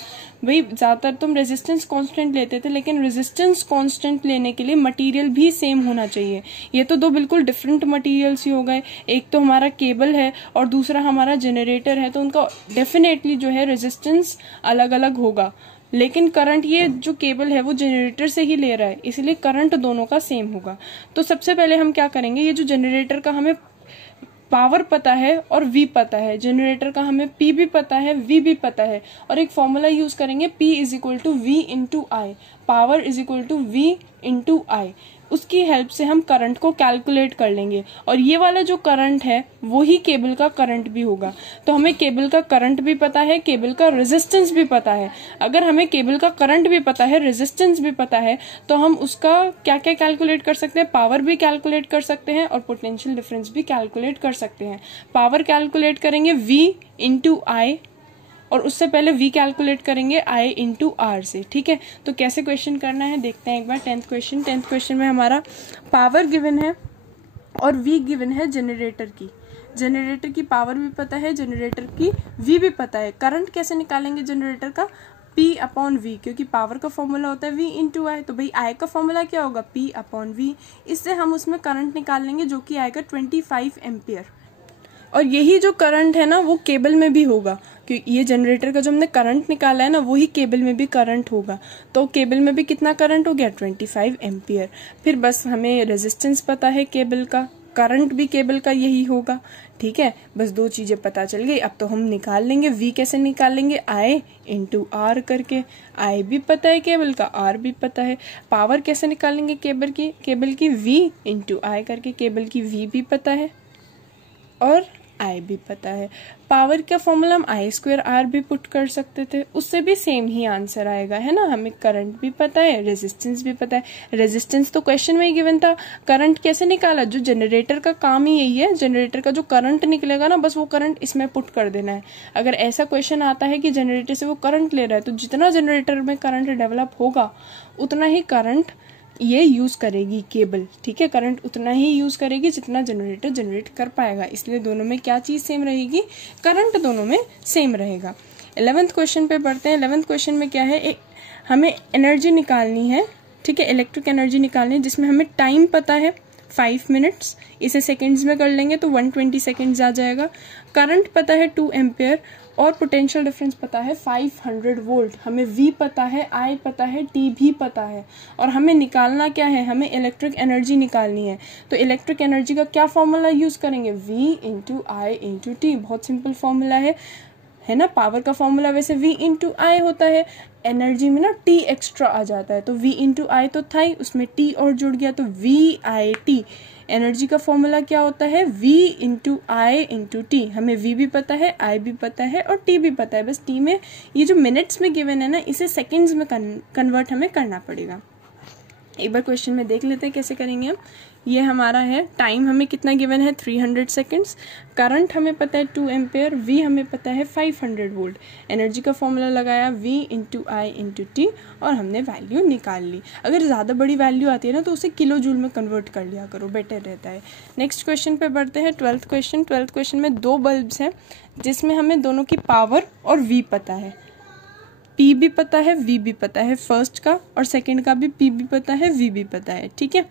भाई ज्यादातर तुम रेजिस्टेंस कांस्टेंट लेते थे, लेकिन रेजिस्टेंस कांस्टेंट लेने के लिए मटेरियल भी सेम होना चाहिए। ये तो दो बिल्कुल डिफरेंट मटेरियल्स ही हो गए। एक तो हमारा केबल है और दूसरा हमारा जनरेटर है, तो उनका डेफिनेटली जो है रेजिस्टेंस अलग अलग होगा। लेकिन करंट ये जो केबल है वो जनरेटर से ही ले रहा है, इसलिए करंट दोनों का सेम होगा। तो सबसे पहले हम क्या करेंगे, ये जो जनरेटर का हमें पावर पता है और वी पता है, जनरेटर का हमें पी भी पता है, वी भी पता है, और एक फॉर्मूला यूज करेंगे P is equal to V into I, power is equal to V into I. उसकी हेल्प से हम करंट को कैलकुलेट कर लेंगे, और ये वाला जो करंट है वो ही केबल का करंट भी होगा। तो हमें केबल का करंट भी पता है, केबल का रेजिस्टेंस भी पता है। अगर हमें केबल का करंट भी पता है, रेजिस्टेंस भी पता है, तो हम उसका क्या क्या कैलकुलेट कर सकते हैं? पावर भी कैलकुलेट कर सकते हैं और पोटेंशियल डिफरेंस भी कैलकुलेट कर सकते हैं। पावर कैलकुलेट करेंगे V इंटू आई, और उससे पहले V कैलकुलेट करेंगे I इंटू आर से। ठीक है, तो कैसे क्वेश्चन करना है देखते हैं एक बार। 10th क्वेश्चन में हमारा पावर गिवन है और V गिवन है जनरेटर की। जनरेटर की पावर भी पता है, जनरेटर की V भी पता है। करंट कैसे निकालेंगे जनरेटर का? P/V, क्योंकि पावर का फॉर्मूला होता है V इंटू आई, तो भाई I का फॉर्मूला क्या होगा? P/V। इससे हम उसमें करंट निकाल लेंगे जो कि आएगा 25 एम्पियर। और यही जो करंट है ना वो केबल में भी होगा, क्योंकि ये जनरेटर का जो हमने करंट निकाला है ना वही केबल में भी करंट होगा। तो केबल में भी कितना करंट हो गया? 25 एम्पियर। फिर बस हमें रेजिस्टेंस पता है केबल का, करंट भी केबल का यही होगा। ठीक है, बस दो चीजें पता चल गई। अब तो हम निकाल लेंगे V कैसे निकालेंगे? I इंटू आर करके। I भी पता है केबल का, R भी पता है। पावर कैसे निकालेंगे केबल की? V इंटू आई करके। केबल की V भी पता है और I भी पता है। पावर का फॉर्मूला हम I²R भी पुट कर सकते थे, उससे भी सेम ही आंसर आएगा, है ना। हमें करंट भी पता है, रेजिस्टेंस भी पता है। रेजिस्टेंस तो क्वेश्चन में ही गिवन था। करंट कैसे निकाला? जो जनरेटर का काम ही यही है, जनरेटर का जो करंट निकलेगा ना बस वो करंट इसमें पुट कर देना है। अगर ऐसा क्वेश्चन आता है कि जनरेटर से वो करंट ले रहा है, तो जितना जनरेटर में करंट डेवलप होगा उतना ही करंट ये यूज करेगी केबल। ठीक है, करंट उतना ही यूज करेगी जितना जनरेटर जनरेट कर पाएगा, इसलिए दोनों में क्या चीज सेम रहेगी? करंट दोनों में सेम रहेगा। 11th क्वेश्चन पे बढ़ते हैं। 11th क्वेश्चन में क्या है, हमें एनर्जी निकालनी है। ठीक है, इलेक्ट्रिक एनर्जी निकालनी है जिसमें हमें टाइम पता है 5 मिनट्स, इसे सेकेंड्स में कर लेंगे तो 120 सेकेंड्स आ जाएगा। करंट पता है 2 एम्पियर और पोटेंशियल डिफरेंस पता है 500 वोल्ट। हमें V पता है, I पता है, T भी पता है, और हमें निकालना क्या है? हमें इलेक्ट्रिक एनर्जी निकालनी है। तो इलेक्ट्रिक एनर्जी का क्या फॉर्मूला यूज करेंगे? V इंटू आई इंटू टी। बहुत सिंपल फॉर्मूला है ना। पावर का फॉर्मूला वैसे V इंटू आई होता है, एनर्जी में ना T एक्स्ट्रा आ जाता है, तो V इंटू आई तो था ही, उसमें T और जुड़ गया तो VIT। एनर्जी का फॉर्मूला क्या होता है? V इंटू आई इंटू टी। हमें V भी पता है, I भी पता है और T भी पता है। बस T में ये जो मिनट्स में गिवन है ना, इसे सेकेंड्स में कन्वर्ट हमें करना पड़ेगा। एक बार क्वेश्चन में देख लेते हैं कैसे करेंगे हम। ये हमारा है, टाइम हमें कितना गिवन है 300 सेकेंड्स, करंट हमें पता है 2 एम्पेयर, वी हमें पता है 500 वोल्ट, एनर्जी का फॉर्मूला लगाया V इंटू आई इंटू टी और हमने वैल्यू निकाल ली। अगर ज़्यादा बड़ी वैल्यू आती है ना तो उसे किलो जूल में कन्वर्ट कर लिया करो, बेटर रहता है। नेक्स्ट क्वेश्चन पे बढ़ते हैं, 12th क्वेश्चन। 12th क्वेश्चन में 2 बल्ब्स हैं जिसमें हमें दोनों की पावर और V पता है, P भी पता है V भी पता है, फर्स्ट का और सेकंड का भी P भी पता है V भी पता है, ठीक है।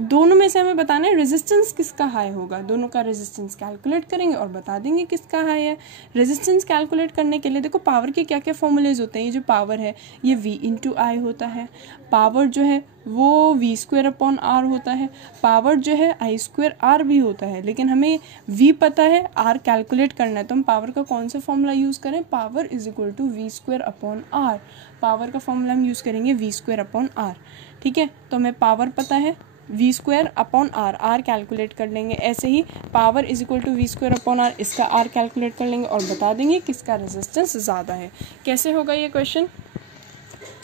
दोनों में से हमें बताना है रेजिस्टेंस किसका हाई होगा। दोनों का रेजिस्टेंस कैलकुलेट करेंगे और बता देंगे किसका हाई है। रेजिस्टेंस कैलकुलेट करने के लिए देखो पावर के क्या क्या फॉर्मूलेज होते हैं। ये जो पावर है ये V इंटू आई होता है, पावर जो है वो V² अपॉन R होता है, पावर जो है I² R भी होता है। लेकिन हमें V पता है, R कैलकुलेट करना है, तो हम पावर का कौन सा फॉर्मूला यूज़ करें, power is equal to V² upon R। Power का फॉर्मूला हम यूज़ करेंगे V² अपॉन R, ठीक है। तो हमें पावर पता है V² अपॉन R कैलकुलेट कर लेंगे। ऐसे ही power is equal to V² upon R, इसका R कैलकुलेट कर लेंगे और बता देंगे किसका रेजिस्टेंस ज़्यादा है। कैसे होगा ये क्वेश्चन,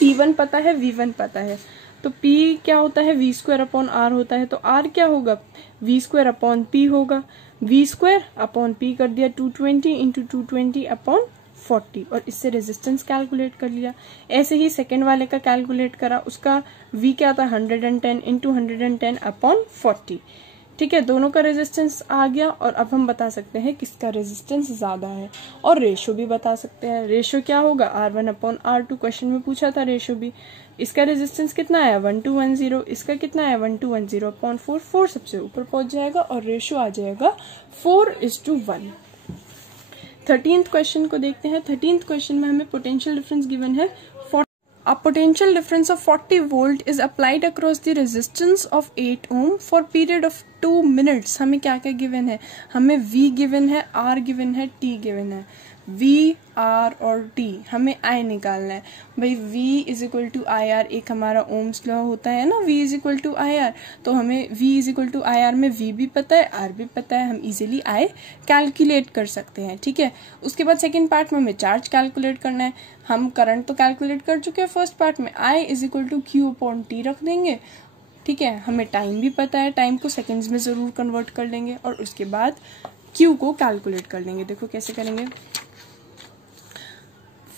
P1 पता है V1 पता है, तो P क्या होता है V² अपॉन R होता है, तो R क्या होगा V² अपॉन P होगा। V² अपॉन P कर दिया 220 इंटू 220 अपॉन 40 और इससे रेजिस्टेंस कैलकुलेट कर लिया। ऐसे ही सेकेंड वाले का कैलकुलेट करा, उसका V क्या था 110 इंटू 110 अपॉन 40, ठीक है। दोनों का रेजिस्टेंस आ गया और अब हम बता सकते हैं किसका रेजिस्टेंस ज़्यादा है और रेशो भी बता सकते हैं। रेशो क्या होगा R1 अपॉन R2, क्वेश्चन में पूछा था रेशो भी। इसका रेजिस्टेंस कितना आया 1210, इसका कितना आया 1210 अपॉन 4, 4 सबसे ऊपर पहुंच जाएगा और रेशो आ जाएगा 4:1। 13th क्वेश्चन को देखते हैं। 13th क्वेश्चन में हमें पोटेंशियल डिफरेंस गिवन है। A potential difference of 40 volt is applied across the resistance of 8 ohm for period of 2 minutes। हमें क्या क्या गिवन है, हमें V गिवन है, R गिवन है, T गिवन है। V, R और T हमें I निकालना है। भाई V is equal to I R, एक हमारा ओम्स लॉ होता है ना, V is equal to I R, तो हमें V is equal to I R में V भी पता है R भी पता है, हम इजीली I कैलकुलेट कर सकते हैं, ठीक है। उसके बाद सेकेंड पार्ट में हमें चार्ज कैलकुलेट करना है। हम करंट तो कैलकुलेट कर चुके हैं फर्स्ट पार्ट में, I is equal to Q upon T रख देंगे, ठीक है। हमें टाइम भी पता है, टाइम को सेकेंड्स में ज़रूर कन्वर्ट कर लेंगे और उसके बाद Q को कैलकुलेट कर लेंगे। देखो कैसे करेंगे,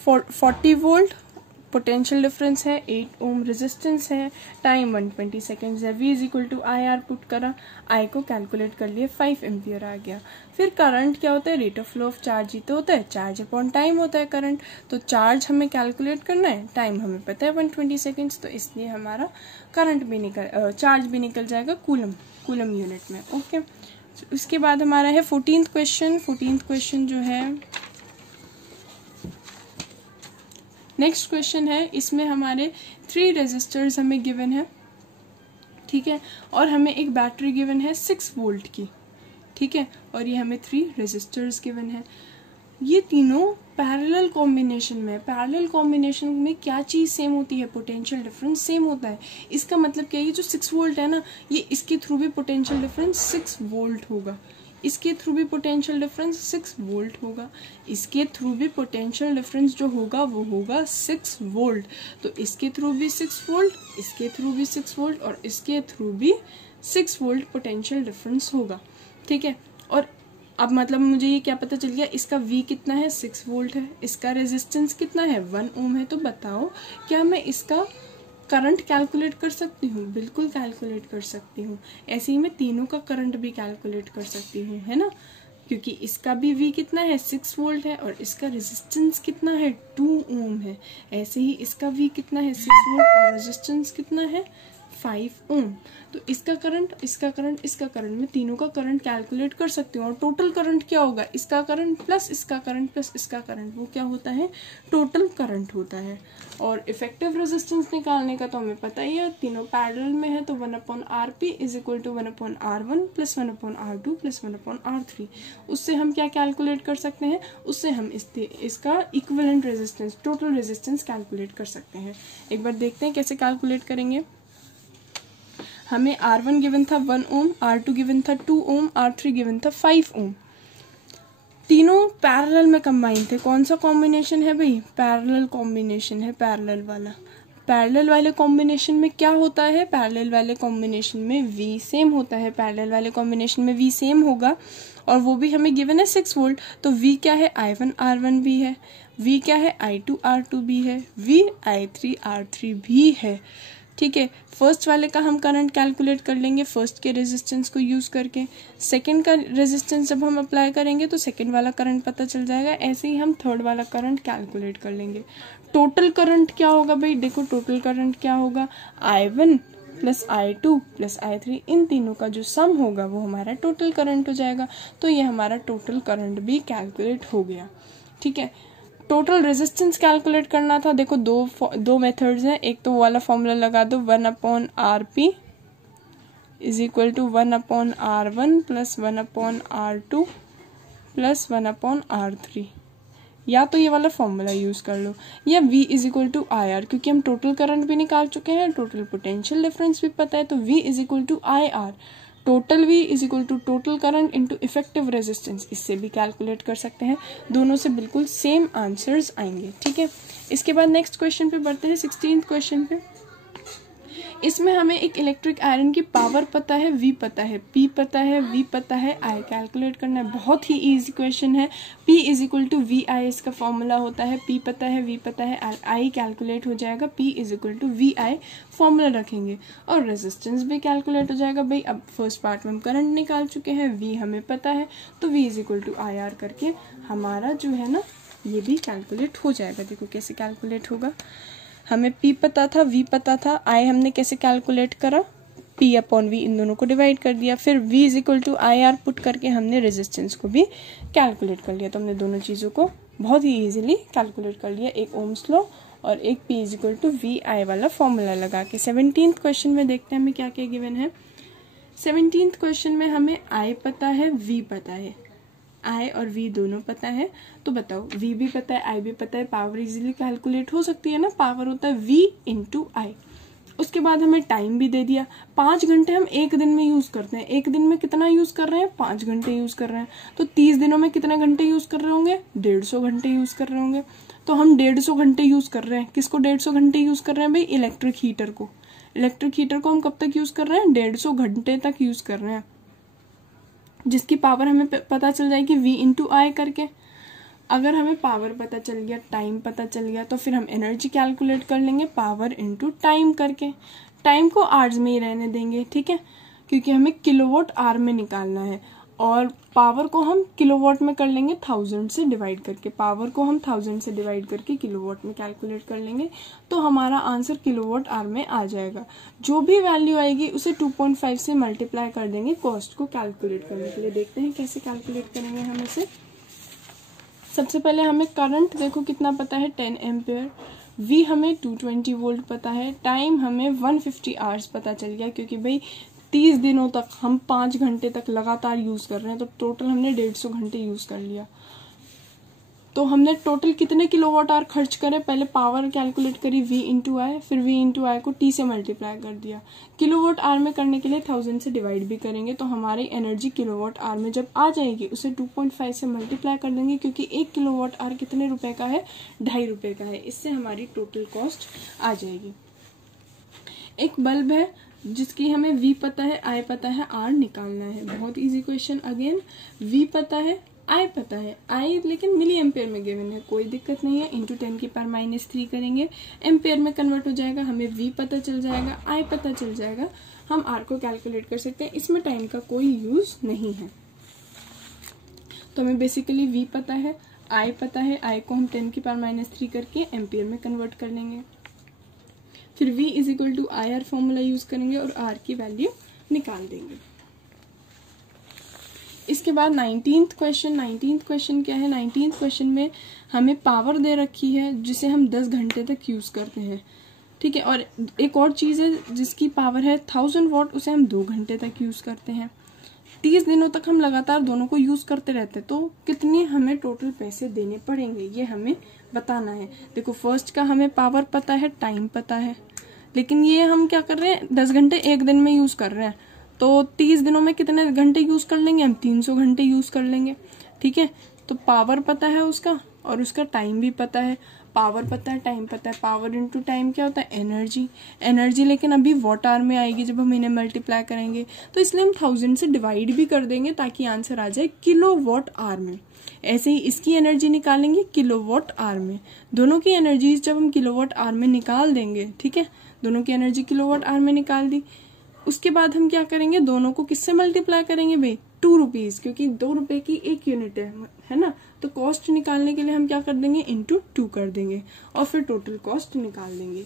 40 वोल्ट पोटेंशियल डिफरेंस है, 8 ओम रेजिस्टेंस है, टाइम 120 सेकेंड्स है, V is equal to I R put करा, I को कैलकुलेट कर लिए 5 एम्पियर आ गया। फिर करंट क्या होता है, rate of flow of charge ही तो होता है, चार्ज अपॉन टाइम होता है करंट, तो चार्ज हमें कैलकुलेट करना है, टाइम हमें पता है 120 सेकेंड्स, तो इसलिए हमारा करंट भी चार्ज भी निकल जाएगा कूलम यूनिट में, ओके। उसके बाद हमारा है 14th क्वेश्चन। 14th क्वेश्चन जो है नेक्स्ट क्वेश्चन है, इसमें हमारे 3 रेजिस्टर्स हमें गिवन है, ठीक है, और हमें एक बैटरी गिवन है 6 वोल्ट की, ठीक है, और ये हमें 3 रेजिस्टर्स गिवन है। ये तीनों पैरेलल कॉम्बिनेशन में, पैरेलल कॉम्बिनेशन में क्या चीज़ सेम होती है, पोटेंशियल डिफरेंस सेम होता है। इसका मतलब क्या है, ये जो 6 वोल्ट है ना, ये इसके थ्रू भी पोटेंशियल डिफरेंस 6 वोल्ट होगा, इसके थ्रू भी पोटेंशियल डिफरेंस 6 वोल्ट होगा, इसके थ्रू भी पोटेंशियल डिफरेंस जो होगा वो होगा 6 वोल्ट, तो इसके थ्रू भी 6 वोल्ट, इसके थ्रू भी 6 वोल्ट और इसके थ्रू भी 6 वोल्ट पोटेंशियल डिफरेंस होगा, ठीक है। और अब मतलब मुझे ये क्या पता चल गया, इसका V कितना है 6 वोल्ट है, इसका रेजिस्टेंस कितना है 1 ओम है, तो बताओ क्या मैं इसका करंट कैलकुलेट कर सकती हूँ, बिल्कुल कैलकुलेट कर सकती हूँ। ऐसे ही मैं तीनों का करंट भी कैलकुलेट कर सकती हूँ, है ना, क्योंकि इसका भी V कितना है 6 वोल्ट है और इसका रेजिस्टेंस कितना है 2 ओम है। ऐसे ही इसका V कितना है 6 वोल्ट और रेजिस्टेंस कितना है 5 ओम। तो इसका करंट, इसका करंट, इसका करंट, मैं तीनों का करंट कैलकुलेट कर सकती हूँ और टोटल करंट क्या होगा, इसका करंट प्लस इसका करंट प्लस इसका करंट, वो क्या होता है, टोटल करंट होता है। और इफेक्टिव रेजिस्टेंस निकालने का तो हमें पता ही है, तीनों पैरेलल में है, तो 1/RP is equal to 1/R1 plus 1/R2 plus 1/R3। उससे हम क्या कैलकुलेट कर सकते हैं, उससे हम इसका equivalent resistance, total resistance calculate कर सकते हैं। एक बार देखते हैं कैसे कैलकुलेट करेंगे। हमें R1 गिवन था 1 ओम, R2 गिवन था 2 ओम, R3 गिवन था 5 ओम। तीनों पैरेलल में कंबाइन थे। कौन सा कॉम्बिनेशन है भाई, पैरेलल कॉम्बिनेशन है, पैरेलल वाला। पैरेलल वाले कॉम्बिनेशन में क्या होता है, पैरेलल वाले कॉम्बिनेशन में V सेम होता है, पैरेलल वाले कॉम्बिनेशन में V सेम होगा और वो भी हमें गिवन है 6 वोल्ट। तो V क्या है, I1 R1 भी है, V क्या है, I2 R2 भी है, V I3 R3 भी है। ठीक है, फर्स्ट वाले का हम करंट कैलकुलेट कर लेंगे फर्स्ट के रेजिस्टेंस को यूज़ करके, सेकंड का रेजिस्टेंस जब हम अप्लाई करेंगे तो सेकंड वाला करंट पता चल जाएगा। ऐसे ही हम थर्ड वाला करंट कैलकुलेट कर लेंगे। टोटल करंट क्या होगा भाई, देखो टोटल करंट क्या होगा, I1 plus I2 plus I3, इन तीनों का जो सम होगा वो हमारा टोटल करंट हो जाएगा। तो ये हमारा टोटल करंट भी कैलकुलेट हो गया। ठीक है, टोटल रेजिस्टेंस कैलकुलेट करना था। देखो दो मेथड्स हैं, एक तो वाला फॉर्मूला लगा दो 1/RP is equal to 1/R1 plus 1/R2 plus 1/R3, या तो ये वाला फॉर्मूला यूज कर लो, या V is equal to IR, क्योंकि हम टोटल करंट भी निकाल चुके हैं, टोटल पोटेंशियल डिफरेंस भी पता है, तो V is equal to IR, total V is equal to total current into effective resistance, इससे भी कैलकुलेट कर सकते हैं। दोनों से बिल्कुल सेम आंसर्स आएंगे। ठीक है, इसके बाद नेक्स्ट क्वेश्चन पे बढ़ते हैं, 16th क्वेश्चन पे। इसमें हमें एक इलेक्ट्रिक आयरन की पावर पता है, V पता है, P पता है, V पता है, I कैलकुलेट करना है। बहुत ही इजी क्वेश्चन है। P is equal to VI इसका फॉर्मूला होता है, P पता है, V पता है, I कैलकुलेट हो जाएगा, P is equal to VI formula रखेंगे और रेजिस्टेंस भी कैलकुलेट हो जाएगा। भाई अब फर्स्ट पार्ट में हम करंट निकाल चुके हैं, V हमें पता है, तो V is equal to IR करके हमारा जो है ना ये भी कैलकुलेट हो जाएगा। देखो कैसे कैलकुलेट होगा, हमें P पता था, V पता था, I हमने कैसे कैलकुलेट करा, P/V इन दोनों को डिवाइड कर दिया, फिर V is equal to IR put करके हमने रेजिस्टेंस को भी कैलकुलेट कर लिया। तो हमने दोनों चीज़ों को बहुत ही इजीली कैलकुलेट कर लिया, एक ओम्स लॉ और एक P is equal to VI वाला फॉर्मूला लगा के। 17th क्वेश्चन में देखते हैं हमें क्या क्या गिवन है। 17th क्वेश्चन में हमें I पता है, V पता है, I और V दोनों पता है। तो बताओ V भी पता है, I भी पता है, पावर इजीली कैलकुलेट हो सकती है ना, पावर होता है V इंटू I। उसके बाद हमें टाइम भी दे दिया, 5 घंटे हम एक दिन में यूज करते हैं। एक दिन में कितना यूज कर रहे हैं, 5 घंटे यूज कर रहे हैं। तो 30 दिनों में कितने घंटे यूज कर रहे होंगे, 150 घंटे यूज कर रहे होंगे। तो हम 150 घंटे यूज कर रहे हैं। किसको 150 घंटे यूज कर रहे हैं भाई, इलेक्ट्रिक हीटर को। इलेक्ट्रिक हीटर को हम कब तक यूज कर रहे हैं, 150 घंटे तक यूज कर रहे हैं, जिसकी पावर हमें पता चल जाएगी V इंटू I करके। अगर हमें पावर पता चल गया, टाइम पता चल गया, तो फिर हम एनर्जी कैलकुलेट कर लेंगे पावर इंटू टाइम करके। टाइम को आवर्स में ही रहने देंगे, ठीक है, क्योंकि हमें किलोवाट आवर में निकालना है। और पावर को हम किलोवाट में कर लेंगे 1000 से डिवाइड करके, पावर को हम 1000 से डिवाइड करके किलोवाट में कैलकुलेट कर लेंगे, तो हमारा आंसर किलोवाट आवर में आ जाएगा। जो भी वैल्यू आएगी उसे 2.5 से मल्टीप्लाई कर देंगे कॉस्ट को कैलकुलेट करने के लिए। देखते हैं कैसे कैलकुलेट करेंगे हम इसे। सबसे पहले हमें करंट देखो कितना पता है, 10 एम्पेयर, V हमें 220 वोल्ट पता है, टाइम हमें 150 आवर्स पता चल गया, क्योंकि भाई 30 दिनों तक हम 5 घंटे तक लगातार यूज कर रहे हैं, तो टोटल हमने 150 घंटे यूज कर लिया। तो हमने टोटल कितने किलोवाट आवर खर्च करे, पहले पावर कैलकुलेट करी V इंटू आई, फिर V इंटू आई को T से मल्टीप्लाई कर दिया। किलोवाट आवर में करने के लिए 1000 से डिवाइड भी करेंगे, तो हमारी एनर्जी किलोवाट आवर में जब आ जाएगी उसे 2.5 से मल्टीप्लाई कर देंगे, क्योंकि 1 किलोवाट आवर कितने रुपए का है, 2.5 रुपए का है। इससे हमारी टोटल कॉस्ट आ जाएगी। एक बल्ब है जिसकी हमें V पता है, I पता है, R निकालना है। बहुत इजी क्वेश्चन, अगेन V पता है, I पता है, I लेकिन मिली एम्पेयर में गिवन है, कोई दिक्कत नहीं है, इंटू 10⁻³ करेंगे, एम्पेयर में कन्वर्ट हो जाएगा, हमें V पता चल जाएगा, I पता चल जाएगा, हम R को कैलकुलेट कर सकते हैं। इसमें टाइम का कोई यूज नहीं है। तो हमें बेसिकली V पता है, I पता है, I को हम 10⁻³ करके एम्पेयर में कन्वर्ट कर लेंगे, फिर V is equal to IR formula use करेंगे और R की वैल्यू निकाल देंगे। इसके बाद 19th क्वेश्चन क्या है, 19th क्वेश्चन में हमें पावर दे रखी है जिसे हम 10 घंटे तक यूज करते हैं, ठीक है। और एक और चीज है जिसकी पावर है 1000 वॉट, उसे हम 2 घंटे तक यूज करते हैं। 30 दिनों तक हम लगातार दोनों को यूज करते रहते हैं, तो कितने हमें टोटल पैसे देने पड़ेंगे ये हमें बताना है। देखो फर्स्ट का हमें पावर पता है, टाइम पता है, लेकिन ये हम क्या कर रहे हैं, 10 घंटे एक दिन में यूज कर रहे हैं, तो 30 दिनों में कितने घंटे यूज कर लेंगे, हम 300 घंटे यूज कर लेंगे, ठीक है। तो पावर पता है उसका और उसका टाइम भी पता है। पावर पता है, टाइम पता है, पावर इनटू टाइम क्या होता है, एनर्जी। एनर्जी लेकिन अभी वॉट आवर में आएगी जब हम इन्हें मल्टीप्लाई करेंगे, तो इसलिए हम 1000 से डिवाइड भी कर देंगे ताकि आंसर आ जाए किलो वॉट आवर में। ऐसे ही इसकी एनर्जी निकालेंगे किलो वॉट आवर में। दोनों की एनर्जीज जब हम किलो वॉट आवर में निकाल देंगे, ठीक है, दोनों की एनर्जी किलो वॉट आवर में निकाल दी, उसके बाद हम क्या करेंगे, दोनों को किससे मल्टीप्लाई करेंगे भाई, 2 रुपीज, क्योंकि 2 रुपए की 1 यूनिट है ना। तो कॉस्ट निकालने के लिए हम क्या कर देंगे, इंटू 2 कर देंगे और फिर टोटल कॉस्ट निकाल देंगे।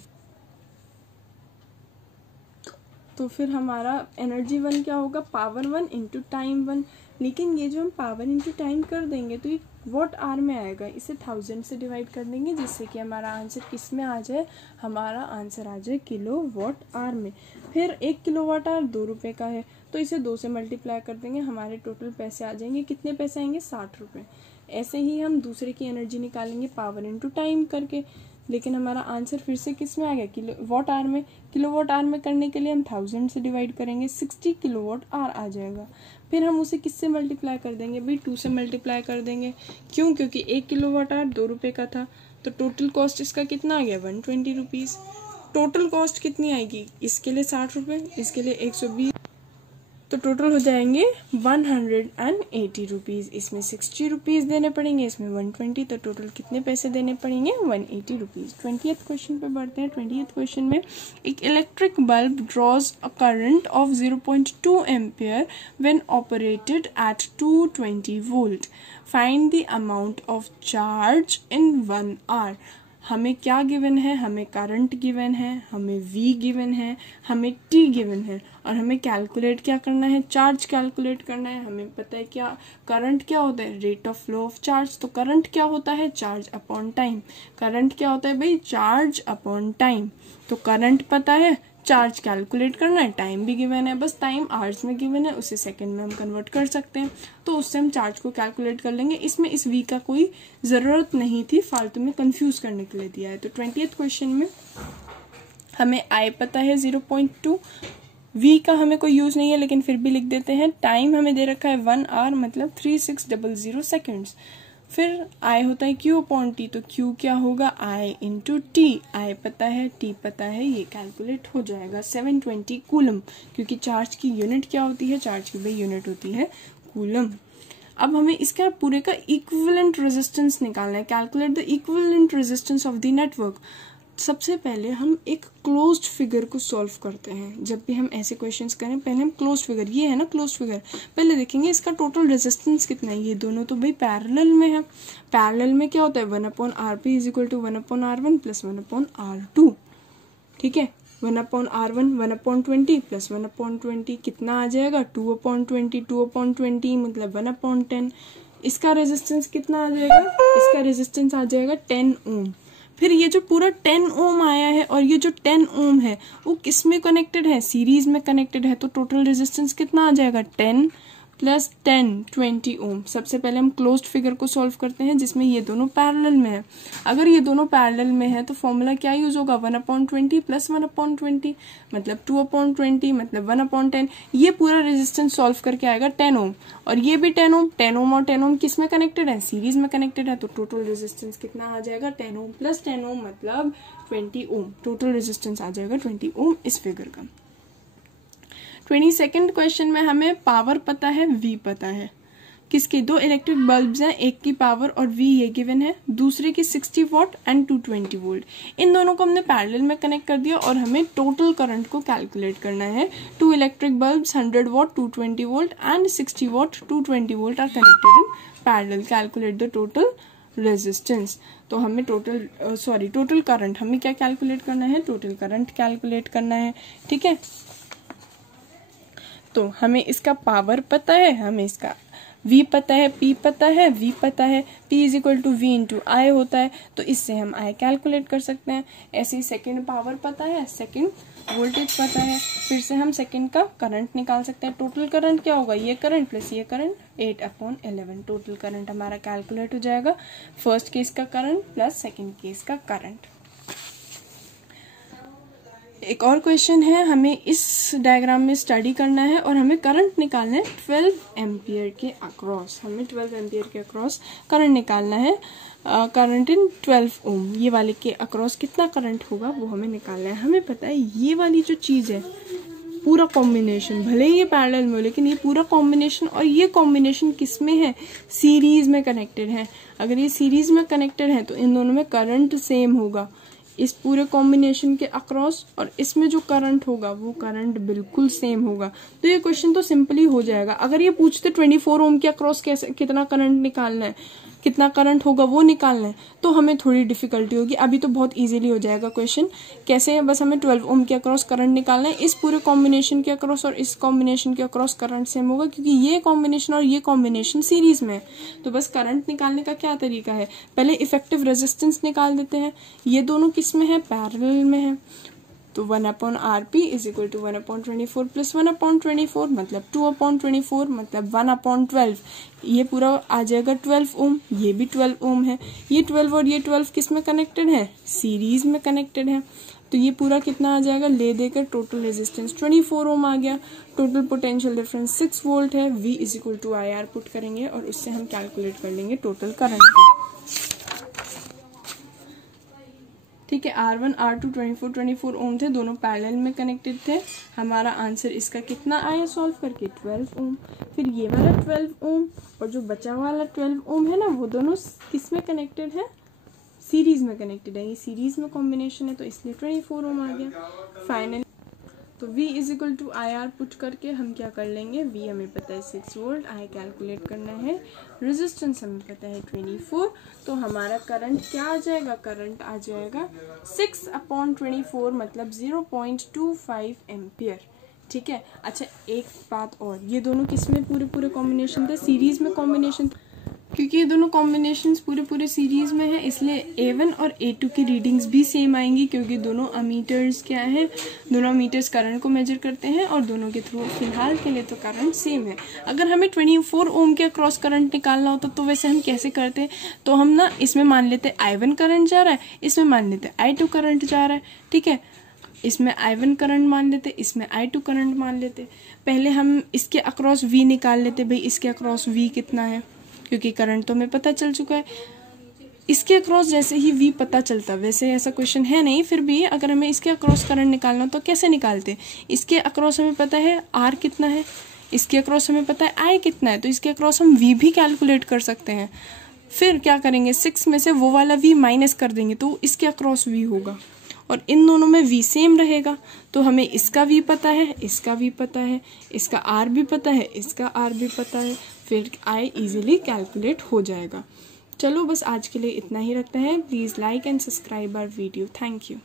तो फिर हमारा एनर्जी 1 क्या होगा, पावर 1 इंटू टाइम 1। लेकिन ये जो हम पावर इंटू टाइम कर देंगे तो ये वॉट आवर में आएगा, इसे 1000 से डिवाइड कर देंगे जिससे कि हमारा आंसर किस में आ जाए, हमारा आंसर आ जाए किलो वॉट आवर में। फिर 1 किलो वॉट आवर 2 रुपये का है तो इसे 2 से मल्टीप्लाई कर देंगे, हमारे टोटल पैसे आ जाएंगे, कितने पैसे आएंगे, 60 रुपये। ऐसे ही हम दूसरे की एनर्जी निकालेंगे पावर इंटू टाइम करके, लेकिन हमारा आंसर फिर से किस में आ गया, किलो वॉट आवर में। किलो वॉट आवर में करने के लिए हम 1000 से डिवाइड करेंगे, 60 किलो वॉट आवर आ जाएगा। फिर हम उसे किससे मल्टीप्लाई कर देंगे भाई, 2 से मल्टीप्लाई कर देंगे। क्यों, क्योंकि 1 किलो वॉट आवर 2 रुपये का था, तो टोटल कॉस्ट इसका कितना आ गया, 120 रुपीज़। टोटल कॉस्ट कितनी आएगी, इसके लिए 60 रुपये, इसके लिए 120, तो टोटल हो जाएंगे 180 रुपीज़। इसमें 60 रुपीज़ देने पड़ेंगे, इसमें 120, तो टोटल कितने पैसे देने पड़ेंगे, 180 रुपीज़। 20th क्वेश्चन पे बढ़ते हैं। 20th क्वेश्चन में एक electric bulb draws a current of 0.2 ampere when operated at 220 volt. Find the amount of charge in 1 hour. हमें क्या गिवन है, हमें करंट गिवन है, हमें V गिवन है, हमें T गिवन है, और हमें कैलकुलेट क्या करना है, चार्ज कैलकुलेट करना है। हमें पता है क्या करंट क्या होता है, rate of flow of charge. तो करंट क्या होता है, चार्ज अपॉन टाइम। करंट क्या होता है भाई, चार्ज अपॉन टाइम। तो करंट पता है, चार्ज कैलकुलेट करना है, टाइम भी गिवन है, बस टाइम आवर्स में गिवन है, उसे सेकंड में हम कन्वर्ट कर सकते हैं, तो उससे हम चार्ज को कैलकुलेट कर लेंगे। इसमें इस V का कोई ज़रूरत नहीं थी, फालतू में कंफ्यूज करने के लिए दिया है। तो 20th क्वेश्चन में हमें I पता है 0.2, V का हमें कोई यूज़ नहीं है लेकिन फिर भी लिख देते हैं। टाइम हमें दे रखा है 1 आवर मतलब 3600 सेकेंड्स। फिर I होता है Q अपॉन T, तो Q क्या होगा, I इंटू T। I पता है, T पता है, ये कैलकुलेट हो जाएगा 720 कूलम, क्योंकि चार्ज की यूनिट क्या होती है, चार्ज की भाई यूनिट होती है कूलम। अब हमें इसका पूरे का इक्विवेलेंट रेजिस्टेंस निकालना है। Calculate the equivalent resistance of the network. सबसे पहले हम एक क्लोज्ड फिगर को सॉल्व करते हैं। जब भी हम ऐसे क्वेश्चंस करें पहले हम क्लोज्ड फिगर, ये है ना क्लोज्ड फिगर, पहले देखेंगे इसका टोटल रेजिस्टेंस कितना है। ये दोनों तो भाई पैरेलल में है। पैरेलल में क्या होता है, 1/RP is equal to 1/R1 plus 1/R2। ठीक है, 1/R1 1/20 प्लस 1/20 कितना आ जाएगा, 2/20। 2/20 मतलब 1/10। इसका रेजिस्टेंस कितना आ जाएगा, इसका रेजिस्टेंस आ जाएगा 10 ओम। फिर ये जो पूरा 10 ओम आया है और ये जो 10 ओम है वो किस में कनेक्टेड है, सीरीज में कनेक्टेड है, तो टोटल रेजिस्टेंस कितना आ जाएगा, 10 प्लस 10 20 ओम। सबसे पहले हम क्लोज्ड फिगर को सॉल्व करते हैं जिसमें ये दोनों पैरेलल में है। अगर ये दोनों पैरेलल में है तो फॉर्मूला क्या यूज होगा, 1/20 प्लस 1/20 मतलब 2/20 मतलब 1/10। ये पूरा रेजिस्टेंस सॉल्व करके आएगा 10 ओम, और ये भी 10 ओम। 10 ओम और 10 ओम किस में कनेक्टेड है, सीरीज में कनेक्टेड है, तो टोटल रेजिस्टेंस कितना आ जाएगा, 10 ओम प्लस 10 ओम मतलब 20 ओम। टोटल रेजिस्टेंस आ जाएगा 20 ओम इस फिगर का। 22nd क्वेश्चन में हमें पावर पता है, V पता है। किसकी, दो इलेक्ट्रिक बल्ब्स हैं, एक की पावर और V ये गिवन है, दूसरे की 60 वॉट एंड 220 वोल्ट। इन दोनों को हमने पैरेलल में कनेक्ट कर दिया और हमें टोटल करंट को कैलकुलेट करना है। 2 electric bulbs 100 what 220 volt and 60 what 220 volt are connected in parallel. Calculate the total resistance. तो हमें टोटल करंट हमें क्या कैलकुलेट करना है, टोटल करंट कैलकुलेट करना है। ठीक है, तो हमें इसका पावर पता है, हमें इसका V पता है, P पता है, V पता है, P is equal to V into I होता है, तो इससे हम I कैलकुलेट कर सकते हैं। ऐसे ही सेकेंड पावर पता है, सेकेंड वोल्टेज पता है, फिर से हम सेकेंड का करंट निकाल सकते हैं। टोटल करंट क्या होगा, ये करंट प्लस ये करंट 8/11। टोटल करंट हमारा कैलकुलेट हो जाएगा, फर्स्ट केस का करंट प्लस सेकेंड केस का करंट। एक और क्वेश्चन है, हमें इस डायग्राम में स्टडी करना है और हमें करंट निकालना है 12 एम्पियर के अक्रॉस। हमें 12 एम्पियर के अक्रॉस करंट निकालना है। करंट इन 12 ओम, ये वाले के अक्रॉस कितना करंट होगा वो हमें निकालना है। हमें पता है ये वाली जो चीज़ है पूरा कॉम्बिनेशन, भले ही ये पैरेलल में हो लेकिन ये पूरा कॉम्बिनेशन, और ये कॉम्बिनेशन किस में है, सीरीज में कनेक्टेड है। अगर ये सीरीज में कनेक्टेड है तो इन दोनों में करंट सेम होगा, इस पूरे कॉम्बिनेशन के अक्रॉस, और इसमें जो करंट होगा वो करंट बिल्कुल सेम होगा। तो ये क्वेश्चन तो सिंपली हो जाएगा। अगर ये पूछते 24 ओम के अक्रॉस कैसे कितना करंट निकालना है, कितना करंट होगा वो निकालना है, तो हमें थोड़ी डिफिकल्टी होगी। अभी तो बहुत इजीली हो जाएगा क्वेश्चन। कैसे है, बस हमें 12 ओम के अक्रॉस करंट निकालना है, इस पूरे कॉम्बिनेशन के अक्रॉस और इस कॉम्बिनेशन के अक्रॉस करंट सेम होगा क्योंकि ये कॉम्बिनेशन और ये कॉम्बिनेशन सीरीज में है। तो बस करंट निकालने का क्या तरीका है, पहले इफेक्टिव रेजिस्टेंस निकाल देते हैं। ये दोनों किस में है, पैरेलल में है। तो 1/RP is equal to 1/24 plus 1/24 मतलब 2/24 मतलब 1/12। ये पूरा आ जाएगा 12 ओम, ये भी 12 ओम है। ये 12 और ये 12 किस में कनेक्टेड है, सीरीज में कनेक्टेड है। तो ये पूरा कितना आ जाएगा, ले देकर टोटल रेजिस्टेंस 24 ओम आ गया। टोटल पोटेंशियल डिफरेंस 6 वोल्ट है। V is equal to IR put करेंगे और उससे हम कैलकुलेट कर लेंगे टोटल करंट को। ठीक है, R1 R2 24 ओम थे, दोनों पैरेलल में कनेक्टेड थे। हमारा आंसर इसका कितना आया सॉल्व करके, 12 ओम। फिर ये वाला 12 ओम और जो बचा वाला 12 ओम है ना, वो दोनों किस में कनेक्टेड है, सीरीज में कनेक्टेड है। ये सीरीज में कॉम्बिनेशन है तो इसलिए 24 ओम आ गया। फाइनल तो V is equal to IR put करके हम क्या कर लेंगे, V हमें पता है 6 वोल्ट, I कैलकुलेट करना है, रेजिस्टेंस हमें पता है 24। तो हमारा करंट क्या आ जाएगा, करंट आ जाएगा 6/24 मतलब 0.25 एम्पियर। ठीक है। अच्छा एक बात और, ये दोनों किस में पूरे कॉम्बिनेशन थे, सीरीज में कॉम्बिनेशन। क्योंकि ये दोनों कॉम्बिनेशंस पूरे सीरीज में है इसलिए A1 और A2 की रीडिंग्स भी सेम आएंगी क्योंकि दोनों अमीटर्स क्या है, दोनों अमीटर्स करंट को मेजर करते हैं और दोनों के थ्रू फिलहाल के लिए तो करंट सेम है। अगर हमें 24 ओम के क्रॉस करंट निकालना होता तो वैसे हम कैसे करते, तो हम ना इसमें मान लेते I1 करंट जा रहा है, इसमें मान लेते I2 करंट जा रहा है। ठीक है, इसमें I1 करंट मान लेते, इसमें I2 करंट मान लेते। पहले हम इसके अक्रॉस V निकाल लेते, भाई इसके अक्रॉस V कितना है, क्योंकि करंट तो हमें पता चल चुका है। इसके अक्रॉस जैसे ही V पता चलता, वैसे ऐसा क्वेश्चन है नहीं, फिर भी अगर हमें इसके अक्रॉस करंट निकालना तो कैसे निकालते, इसके अक्रॉस हमें पता है R कितना है, इसके अक्रॉस हमें पता है I कितना है, तो इसके अक्रॉस हम V भी कैलकुलेट कर सकते हैं। फिर क्या करेंगे, 6 में से वो वाला V माइनस कर देंगे तो इसके अक्रॉस V होगा और इन दोनों में V सेम रहेगा। तो हमें इसका V पता है, इसका V पता है, इसका R भी पता है, इसका R भी पता है, फिर I इजीली कैलकुलेट हो जाएगा। चलो बस आज के लिए इतना ही रखते हैं। Please like and subscribe our video. Thank you.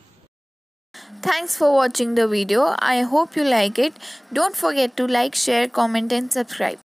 Thanks for watching the video. I hope you like it. Don't forget to like, share, comment and subscribe.